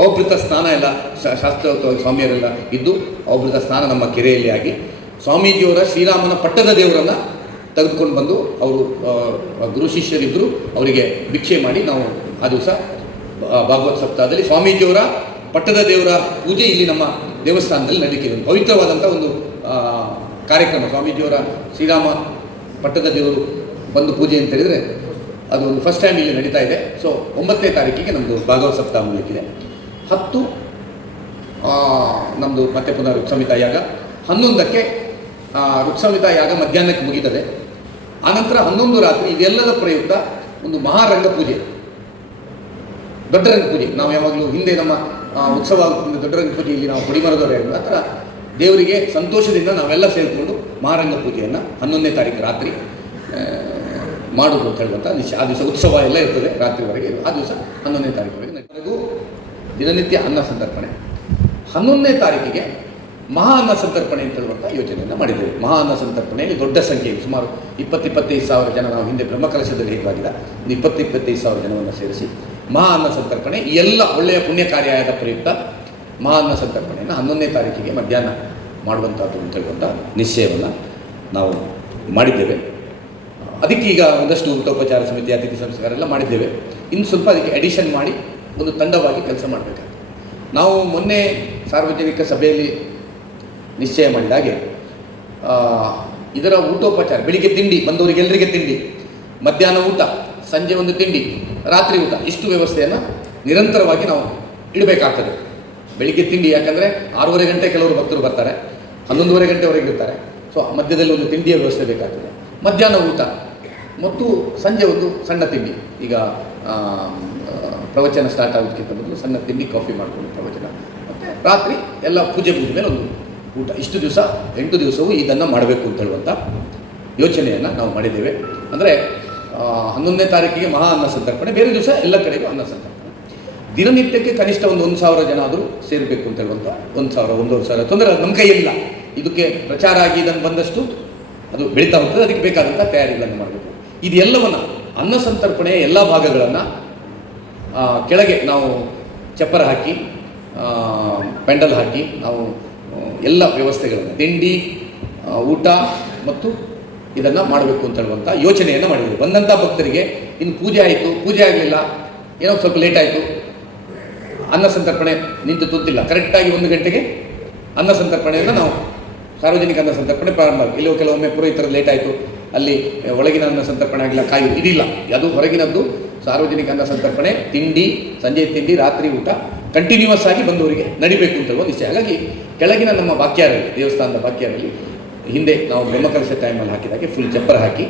ಅವಭೃತ ಸ್ನಾನ ಎಲ್ಲ ಶಾಸ್ತ್ರೋಕ್ತವಾಗಿ ಸ್ವಾಮಿಯರೆಲ್ಲ ಇದ್ದು ಅವಭೃತ ಸ್ನಾನ ನಮ್ಮ ಕೆರೆಯಲ್ಲಿ ಆಗಿ ಸ್ವಾಮೀಜಿಯವರ ಶ್ರೀರಾಮನ ಪಟ್ಟದ ದೇವರನ್ನು ತೆಗೆದುಕೊಂಡು ಬಂದು ಅವರು ಗುರು ಶಿಷ್ಯರಿದ್ದರು, ಅವರಿಗೆ ಭಿಕ್ಷೆ ಮಾಡಿ ನಾವು ಆ ದಿವಸ ಭಾಗವತ್ ಸಪ್ತಾಹದಲ್ಲಿ ಸ್ವಾಮೀಜಿಯವರ ಪಟ್ಟದ ದೇವರ ಪೂಜೆ ಇಲ್ಲಿ ನಮ್ಮ ದೇವಸ್ಥಾನದಲ್ಲಿ ನಡೀತಿದೆ. ಪವಿತ್ರವಾದಂಥ ಒಂದು ಕಾರ್ಯಕ್ರಮ. ಸ್ವಾಮೀಜಿಯವರ ಶ್ರೀರಾಮ ಪಟ್ಟದ ದೇವರು ಬಂದು ಪೂಜೆ ಅಂತ ಹೇಳಿದರೆ ಅದು ಒಂದು ಫಸ್ಟ್ ಟೈಮ್ ಇಲ್ಲಿ ನಡೀತಾ ಇದೆ. ಸೊ 9ನೇ ತಾರೀಕಿಗೆ ನಮ್ಮದು ಭಾಗವತ್ ಸಪ್ತಾಹ ಮುಗಿದಿದೆ. 10 ನಮ್ಮದು ಮತ್ತೆ ಪುನಃ ಋಕ್ಸಂಹಿತಾ ಯಾಗ. 11ಕ್ಕೆ ಋಕ್ಸಂಹಿತಾ ಯಾಗ ಮಧ್ಯಾಹ್ನಕ್ಕೆ ಮುಗೀತದೆ. ಆನಂತರ 11 ರಾತ್ರಿ ಇದೆಲ್ಲದ ಪ್ರಯುಕ್ತ ಒಂದು ಮಹಾರಂಗ ಪೂಜೆ, ದೊಡ್ಡ ರಂಗ ಪೂಜೆ. ನಾವು ಯಾವಾಗಲೂ ಹಿಂದೆ ನಮ್ಮ ಉತ್ಸವ ದೊಡ್ಡ ರಂಗ ಪೂಜೆ ಇಲ್ಲಿ ನಾವು ಕೊಡಿಮರದವರು ಹೇಳಿದ ಆ ಥರ ದೇವರಿಗೆ ಸಂತೋಷದಿಂದ ನಾವೆಲ್ಲ ಸೇರಿಕೊಂಡು ಮಹಾರಂಗ ಪೂಜೆಯನ್ನು 11ನೇ ತಾರೀಕು ರಾತ್ರಿ ಮಾಡೋದು ಅಂತ ಹೇಳುವಂಥ ಆ ದಿವಸ ಉತ್ಸವ ಎಲ್ಲ ಇರ್ತದೆ ರಾತ್ರಿವರೆಗೆ. ಆ ದಿವಸ 11ನೇ ತಾರೀಕುವರೆಗೆ ದಿನನಿತ್ಯ ಅನ್ನ ಸಂತರ್ಪಣೆ. 11ನೇ ತಾರೀಕಿಗೆ ಮಹಾ ಅನ್ನ ಸಂತರ್ಪಣೆ ಅಂತ ಹೇಳುವಂಥ ಯೋಜನೆಯನ್ನು ಮಾಡಿದ್ದೇವೆ. ಮಹಾ ಅನ್ನ ಸಂತರ್ಪಣೆಯಲ್ಲಿ ದೊಡ್ಡ ಸಂಖ್ಯೆಯಲ್ಲಿ ಸುಮಾರು 20-25 ಸಾವಿರ ಜನ, ನಾವು ಹಿಂದೆ ಬ್ರಹ್ಮಕಲಶದಲ್ಲಿ ಹೇಗಾಗಿದೆ 20-25 ಸಾವಿರ ಜನವನ್ನು ಸೇರಿಸಿ ಮಹಾ ಅನ್ನ ಸಂತರ್ಪಣೆ, ಈ ಎಲ್ಲ ಒಳ್ಳೆಯ ಪುಣ್ಯ ಕಾರ್ಯದ ಪ್ರಯುಕ್ತ ಮಹಾ ಅನ್ನ ಸಂತರ್ಪಣೆಯನ್ನು 11ನೇ ತಾರೀಕಿಗೆ ಮಧ್ಯಾಹ್ನ ಮಾಡುವಂಥದ್ದು ಅಂತ ಹೇಳುವಂಥ ನಿಶ್ಚಯವನ್ನು ನಾವು ಮಾಡಿದ್ದೇವೆ. ಅದಕ್ಕೆ ಈಗ ಒಂದಷ್ಟು ಊಟೋಪಚಾರ ಸಮಿತಿ, ಅತಿಥಿ ಸಂಸ್ಕಾರ ಎಲ್ಲ ಮಾಡಿದ್ದೇವೆ. ಇನ್ನು ಸ್ವಲ್ಪ ಅದಕ್ಕೆ ಎಡಿಷನ್ ಮಾಡಿ ಒಂದು ತಂಡವಾಗಿ ಕೆಲಸ ಮಾಡಬೇಕಾಗ್ತದೆ. ನಾವು ಮೊನ್ನೆ ಸಾರ್ವಜನಿಕ ಸಭೆಯಲ್ಲಿ ನಿಶ್ಚಯ ಮಾಡಿದ ಹಾಗೆ ಇದರ ಊಟೋಪಚಾರ, ಬೆಳಿಗ್ಗೆ ತಿಂಡಿ ಬಂದವರಿಗೆಲ್ಲರಿಗೆ ತಿಂಡಿ, ಮಧ್ಯಾಹ್ನ ಊಟ, ಸಂಜೆ ಒಂದು ತಿಂಡಿ, ರಾತ್ರಿ ಊಟ, ಇಷ್ಟು ವ್ಯವಸ್ಥೆಯನ್ನು ನಿರಂತರವಾಗಿ ನಾವು ಇಡಬೇಕಾಗ್ತದೆ. ಬೆಳಿಗ್ಗೆ ತಿಂಡಿ, ಯಾಕಂದರೆ 6:30 ಗಂಟೆ ಕೆಲವರು ಭಕ್ತರು ಬರ್ತಾರೆ, 11:30 ಗಂಟೆವರೆಗೆ ಇರ್ತಾರೆ. ಸೊ ಮಧ್ಯದಲ್ಲಿ ಒಂದು ತಿಂಡಿಯ ವ್ಯವಸ್ಥೆ ಬೇಕಾಗ್ತದೆ. ಮಧ್ಯಾಹ್ನ ಊಟ ಮತ್ತು ಸಂಜೆ ಒಂದು ಸಣ್ಣ ತಿಂಡಿ. ಈಗ ಪ್ರವಚನ ಸ್ಟಾರ್ಟ್ ಆಗೋದಕ್ಕಿಂತ ಮೊದಲು ಸಣ್ಣ ತಿಂಡಿ, ಕಾಫಿ ಮಾಡಿಕೊಂಡು ಪ್ರವಚನ, ಮತ್ತು ರಾತ್ರಿ ಎಲ್ಲ ಪೂಜೆ ಮುಗಿದ ಮೇಲೆ ಒಂದು ಊಟ. ಇಷ್ಟು ದಿವಸ 8 ದಿವಸವೂ ಇದನ್ನು ಮಾಡಬೇಕು ಅಂತ ಹೇಳುವಂಥ ಯೋಚನೆಯನ್ನು ನಾವು ಮಾಡಿದ್ದೇವೆ. ಅಂದರೆ 11ನೇ ತಾರೀಕಿಗೆ ಮಹಾ ಅನ್ನ ಸಂತರ್ಪಣೆ, ಬೇರೆ ದಿವಸ ಎಲ್ಲ ಕಡೆಗೂ ಅನ್ನ ಸಂತರ್ಪಣೆ. ದಿನನಿತ್ಯಕ್ಕೆ ಕನಿಷ್ಠ ಒಂದು 1,000 ಜನ ಆದರೂ ಸೇರಬೇಕು ಅಂತ ಹೇಳುವಂಥ 1,000, 1,500 ತೊಂದರೆ ನಮ್ಮ ಕೈಯಲ್ಲಿಲ್ಲ. ಇದಕ್ಕೆ ಪ್ರಚಾರ ಆಗಿ ಇದನ್ನು ಬಂದಷ್ಟು ಅದು ಬೆಳೀತಾ ಹೋಗ್ತದೆ. ಅದಕ್ಕೆ ಬೇಕಾದಂಥ ತಯಾರಿಗಳನ್ನು ಮಾಡಬೇಕು. ಇದೆಲ್ಲವನ್ನು ಅನ್ನ ಸಂತರ್ಪಣೆಯ ಎಲ್ಲ ಭಾಗಗಳನ್ನು ಕೆಳಗೆ ನಾವು ಚಪ್ಪರ ಹಾಕಿ, ಪೆಂಡಲ್ ಹಾಕಿ, ನಾವು ಎಲ್ಲ ವ್ಯವಸ್ಥೆಗಳನ್ನು, ತಿಂಡಿ, ಊಟ ಮತ್ತು ಇದನ್ನು ಮಾಡಬೇಕು ಅಂತ ಹೇಳುವಂಥ ಯೋಚನೆಯನ್ನು ಮಾಡಿದ್ದೀವಿ. ಬಂದಂಥ ಭಕ್ತರಿಗೆ ಇನ್ನು ಪೂಜೆ ಆಯಿತು, ಪೂಜೆ ಆಗಲಿಲ್ಲ, ಏನೋ ಸ್ವಲ್ಪ ಲೇಟ್ ಆಯಿತು, ಅನ್ನ ಸಂತರ್ಪಣೆ ನಿಂತು ತುತ್ತಿಲ್ಲ, ಕರೆಕ್ಟಾಗಿ 1 ಗಂಟೆಗೆ ಅನ್ನ ಸಂತರ್ಪಣೆಯನ್ನು ನಾವು ಸಾರ್ವಜನಿಕ ಅನ್ನ ಸಂತರ್ಪಣೆ ಪ್ರಾರಂಭ ಆಗಿ, ಇಲ್ಲೋ ಕೆಲವೊಮ್ಮೆ ಪುರೋಹಿತರು ಲೇಟ್ ಆಯಿತು, ಅಲ್ಲಿ ಒಳಗಿನ ಅನ್ನ ಸಂತರ್ಪಣೆ ಆಗಿಲ್ಲ, ಕಾಯುವುದು ಇದಿಲ್ಲ. ಅದು ಹೊರಗಿನದ್ದು ಸಾರ್ವಜನಿಕ ಅನ್ನ ಸಂತರ್ಪಣೆ, ತಿಂಡಿ, ಸಂಜೆ ತಿಂಡಿ, ರಾತ್ರಿ ಊಟ ಕಂಟಿನ್ಯೂಸ್ ಆಗಿ ಬಂದವರಿಗೆ ನಡಿಬೇಕು ಅಂತ ಹೇಳುವ ನಿಶ್ಚಯ. ಹಾಗಾಗಿ ಕೆಳಗಿನ ನಮ್ಮ ಬಾಕ್ಯಾರಲ್ಲಿ, ದೇವಸ್ಥಾನದ ಬಾಕ್ಯಾರಲ್ಲಿ ಹಿಂದೆ ನಾವು ಬ್ರಹ್ಮಕಲಶ ಟೈಮಲ್ಲಿ ಹಾಕಿದಾಗೆ ಫುಲ್ ಚಪ್ಪರ ಹಾಕಿ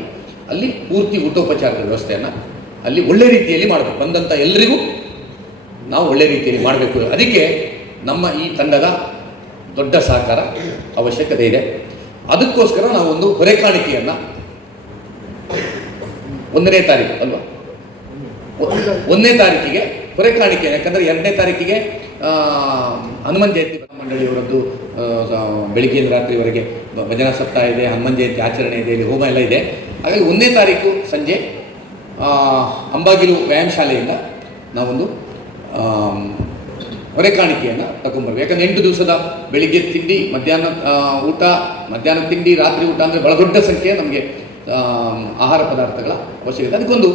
ಅಲ್ಲಿ ಪೂರ್ತಿ ಊಟೋಪಚಾರದ ವ್ಯವಸ್ಥೆಯನ್ನು ಅಲ್ಲಿ ಒಳ್ಳೆ ರೀತಿಯಲ್ಲಿ ಮಾಡಬೇಕು. ಬಂದಂಥ ಎಲ್ಲರಿಗೂ ನಾವು ಒಳ್ಳೆ ರೀತಿಯಲ್ಲಿ ಮಾಡಬೇಕು. ಅದಕ್ಕೆ ನಮ್ಮ ಈ ತಂಡದ ದೊಡ್ಡ ಸಹಕಾರ ಅವಶ್ಯಕತೆ ಇದೆ. ಅದಕ್ಕೋಸ್ಕರ ನಾವು ಒಂದು ಹೊರೆಕಾಣಿಕೆಯನ್ನು 1ನೇ ತಾರೀಕು ಅಲ್ವಾ, 1ನೇ ತಾರೀಕಿಗೆ ಹೊರೆಕಾಣಿಕೆ. ಯಾಕಂದರೆ 2ನೇ ತಾರೀಕಿಗೆ ಹನುಮನ್ ಜಯಂತಿ ಮಂಡಳಿಯವರದ್ದು ಬೆಳಿಗ್ಗೆಯಿಂದ ರಾತ್ರಿವರೆಗೆ ಭಜನಾ ಸಪ್ತಾಹ ಇದೆ, ಹನುಮನ್ ಜಯಂತಿ ಆಚರಣೆ ಇದೆ, ಇಲ್ಲಿ ಹೋಮ ಎಲ್ಲ ಇದೆ. ಹಾಗಾಗಿ 1ನೇ ತಾರೀಕು ಸಂಜೆ ಅಂಬಾಗಿಲು ವ್ಯಾಯಾಮ ಶಾಲೆಯಿಂದ ನಾವೊಂದು ಹೊರೆಕಾಣಿಕೆಯನ್ನು ತಗೊಂಡ್ಬರ್ಬೇಕು. ಯಾಕಂದರೆ 8 ದಿವಸದ ಬೆಳಿಗ್ಗೆ ತಿಂಡಿ, ಮಧ್ಯಾಹ್ನ ಊಟ, ಮಧ್ಯಾಹ್ನ ತಿಂಡಿ, ರಾತ್ರಿ ಊಟ ಅಂದರೆ ಬಹಳ ದೊಡ್ಡ ಸಂಖ್ಯೆಯ ನಮಗೆ ಆಹಾರ ಪದಾರ್ಥಗಳ ಅವಶ್ಯಕತೆ. ಅದಕ್ಕೊಂದು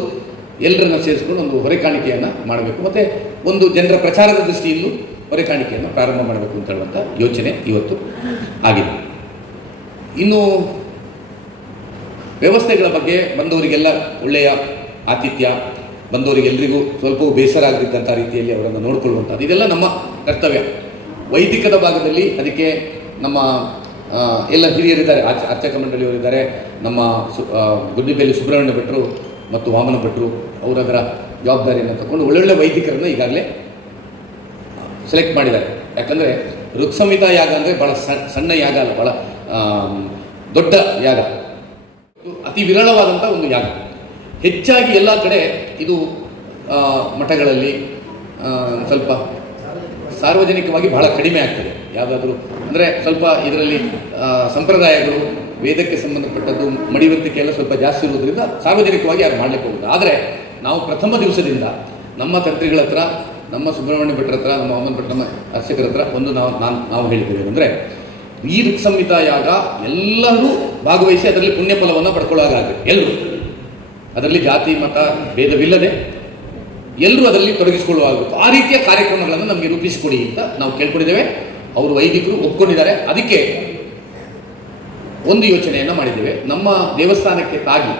ಎಲ್ಲರನ್ನ ಸೇರಿಸ್ಕೊಂಡು ಒಂದು ಹೊರೆಕಾಣಿಕೆಯನ್ನು ಮಾಡಬೇಕು. ಮತ್ತು ಒಂದು ಜನರ ಪ್ರಚಾರದ ದೃಷ್ಟಿಯಲ್ಲೂ ಹೊರೆಕಾಣಿಕೆಯನ್ನು ಪ್ರಾರಂಭ ಮಾಡಬೇಕು ಅಂತ ಹೇಳುವಂಥ ಯೋಚನೆ ಇವತ್ತು ಆಗಿದೆ. ಇನ್ನು ವ್ಯವಸ್ಥೆಗಳ ಬಗ್ಗೆ ಬಂದವರಿಗೆಲ್ಲ ಒಳ್ಳೆಯ ಆತಿಥ್ಯ, ಬಂದವರಿಗೆಲ್ಲರಿಗೂ ಸ್ವಲ್ಪವೂ ಬೇಸರ ಆಗದಿದ್ದಂಥ ರೀತಿಯಲ್ಲಿ ಅವರನ್ನು ನೋಡಿಕೊಳ್ಳುವಂಥದ್ದು, ಇದೆಲ್ಲ ನಮ್ಮ ಕರ್ತವ್ಯ. ವೈದಿಕದ ಭಾಗದಲ್ಲಿ ಅದಕ್ಕೆ ನಮ್ಮ ಎಲ್ಲ ಹಿರಿಯರಿದ್ದಾರೆ, ಅರ್ಚಕ ಮಂಡಳಿಯವರಿದ್ದಾರೆ, ನಮ್ಮ ಗುಡ್ಡಿಬೇಲಿ ಸುಬ್ರಹ್ಮಣ್ಯ ಭಟ್ರು ಮತ್ತು ವಾಮನ ಭಟ್ರು ಅವರದರ ಜವಾಬ್ದಾರಿಯನ್ನು ತಗೊಂಡು ಒಳ್ಳೊಳ್ಳೆ ವೈದಿಕರನ್ನು ಈಗಾಗಲೇ ಸೆಲೆಕ್ಟ್ ಮಾಡಿದ್ದಾರೆ. ಯಾಕಂದರೆ ಋಕ್ಸಂಹಿತಾ ಯಾಗ ಅಂದರೆ ಭಾಳ ಸಣ್ಣ ಯಾಗ ಅಲ್ಲ, ಭಾಳ ದೊಡ್ಡ ಯಾಗ, ಅತಿ ವಿರಳವಾದಂಥ ಒಂದು ಯಾಗ. ಹೆಚ್ಚಾಗಿ ಎಲ್ಲ ಕಡೆ ಇದು ಮಠಗಳಲ್ಲಿ ಸ್ವಲ್ಪ ಸಾರ್ವಜನಿಕವಾಗಿ ಬಹಳ ಕಡಿಮೆ ಆಗ್ತದೆ. ಯಾವುದಾದ್ರೂ ಅಂದರೆ ಸ್ವಲ್ಪ ಇದರಲ್ಲಿ ಸಂಪ್ರದಾಯಗಳು, ವೇದಕ್ಕೆ ಸಂಬಂಧಪಟ್ಟದ್ದು, ಮಡಿವಂತಿಕೆ ಎಲ್ಲ ಸ್ವಲ್ಪ ಜಾಸ್ತಿ ಇರೋದ್ರಿಂದ ಸಾರ್ವಜನಿಕವಾಗಿ ಯಾರು ಮಾಡಲಿಕ್ಕೆ ಹೋಗೋದು. ಆದರೆ ನಾವು ಪ್ರಥಮ ದಿವಸದಿಂದ ನಮ್ಮ ತಂತ್ರಿಗಳ ಹತ್ರ ನಮ್ಮ ಸುಬ್ರಹ್ಮಣ್ಯ ಭಟ್ರ ಹತ್ರ, ನಮ್ಮ ವಾಮನ ಭಟ್ರ, ನಮ್ಮ ಅರ್ಚಕರ ಹತ್ರ ಒಂದು ನಾವು ಹೇಳಿದ್ದೇವೆ ಅಂದರೆ, ಈ ಋಕ್ ಸಂಹಿತಾ ಯಾಗ ಎಲ್ಲರೂ ಭಾಗವಹಿಸಿ ಅದರಲ್ಲಿ ಪುಣ್ಯ ಫಲವನ್ನು ಪಡ್ಕೊಳ್ಳೋದಾಗಬೇಕು. ಎಲ್ಲರೂ ಅದರಲ್ಲಿ ಜಾತಿ ಮತ ಭೇದವಿಲ್ಲದೆ ಎಲ್ಲರೂ ಅದರಲ್ಲಿ ತೊಡಗಿಸಿಕೊಳ್ಳುವಾಗಬೇಕು. ಆ ರೀತಿಯ ಕಾರ್ಯಕ್ರಮಗಳನ್ನು ನಮಗೆ ರೂಪಿಸಿಕೊಡಿ ಅಂತ ನಾವು ಕೇಳ್ಕೊಂಡಿದ್ದೇವೆ. ಅವರು ವೈದಿಕರು ಒಪ್ಕೊಂಡಿದ್ದಾರೆ. ಅದಕ್ಕೆ ಒಂದು ಯೋಚನೆಯನ್ನು ಮಾಡಿದ್ದೇವೆ. ನಮ್ಮ ದೇವಸ್ಥಾನಕ್ಕೆ ತಾಗಿ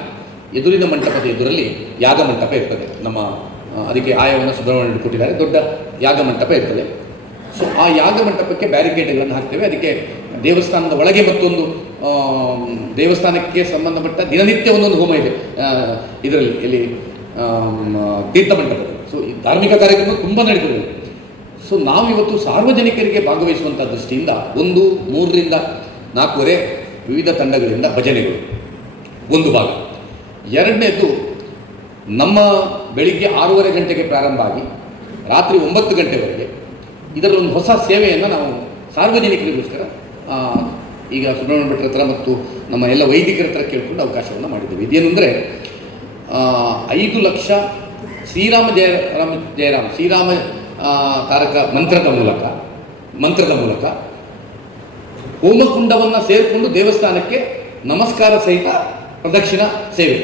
ಎದುರಿನ ಮಂಟಪದ ಎದುರಲ್ಲಿ ಯಾಗ ಮಂಟಪ ಇರ್ತದೆ. ನಮ್ಮ ಅದಕ್ಕೆ ಆಯವನ್ನು ಸುಬ್ರಹ್ಮಣ್ಯ ಕೊಟ್ಟಿದ್ದಾರೆ. ದೊಡ್ಡ ಯಾಗ ಮಂಟಪ ಇರ್ತದೆ. ಸೊ ಆ ಯಾಗ ಮಂಟಪಕ್ಕೆ ಬ್ಯಾರಿಕೇಡ್ಗಳನ್ನು ಹಾಕ್ತೇವೆ. ಅದಕ್ಕೆ ದೇವಸ್ಥಾನದ ಒಳಗೆ ಮತ್ತೊಂದು ದೇವಸ್ಥಾನಕ್ಕೆ ಸಂಬಂಧಪಟ್ಟ ದಿನನಿತ್ಯ ಒಂದೊಂದು ಹೋಮ ಇದೆ ಇದರಲ್ಲಿ, ಇಲ್ಲಿ ತೀರ್ಥ ಮಂಟಪದಲ್ಲಿ. ಸೊ ಈ ಧಾರ್ಮಿಕ ಕಾರ್ಯಕ್ರಮ ತುಂಬ ನಡೀತದೆ. ಸೊ ನಾವಿವತ್ತು ಸಾರ್ವಜನಿಕರಿಗೆ ಭಾಗವಹಿಸುವಂಥ ದೃಷ್ಟಿಯಿಂದ 3 ರಿಂದ 4 ವಿವಿಧ ತಂಡಗಳಿಂದ ಭಜನೆಗಳು ಒಂದು ಭಾಗ. ಎರಡನೇದು, ನಮ್ಮ ಬೆಳಿಗ್ಗೆ 6:30 ಗಂಟೆಗೆ ಪ್ರಾರಂಭ ಆಗಿ ರಾತ್ರಿ 9 ಗಂಟೆವರೆಗೆ ಇದರಲ್ಲೊಂದು ಹೊಸ ಸೇವೆಯನ್ನು ನಾವು ಸಾರ್ವಜನಿಕರಿಗೋಸ್ಕರ ಈಗ ಸುಬ್ರಹ್ಮಣ್ಯ ಭಟ್ರ ಹತ್ರ ಮತ್ತು ನಮ್ಮ ಎಲ್ಲ ವೈದಿಕರ ಹತ್ರ ಕೇಳಿಕೊಂಡು ಅವಕಾಶವನ್ನು ಮಾಡಿದ್ದೇವೆ. ಇದೇನೆಂದರೆ 5 ಲಕ್ಷ ಶ್ರೀರಾಮ ತಾರಕ ಮಂತ್ರದ ಮೂಲಕ ಹೋಮಕುಂಡವನ್ನು ಸೇರಿಕೊಂಡು ದೇವಸ್ಥಾನಕ್ಕೆ ನಮಸ್ಕಾರ ಸಹಿತ ಪ್ರದಕ್ಷಿಣಾ ಸೇವೆ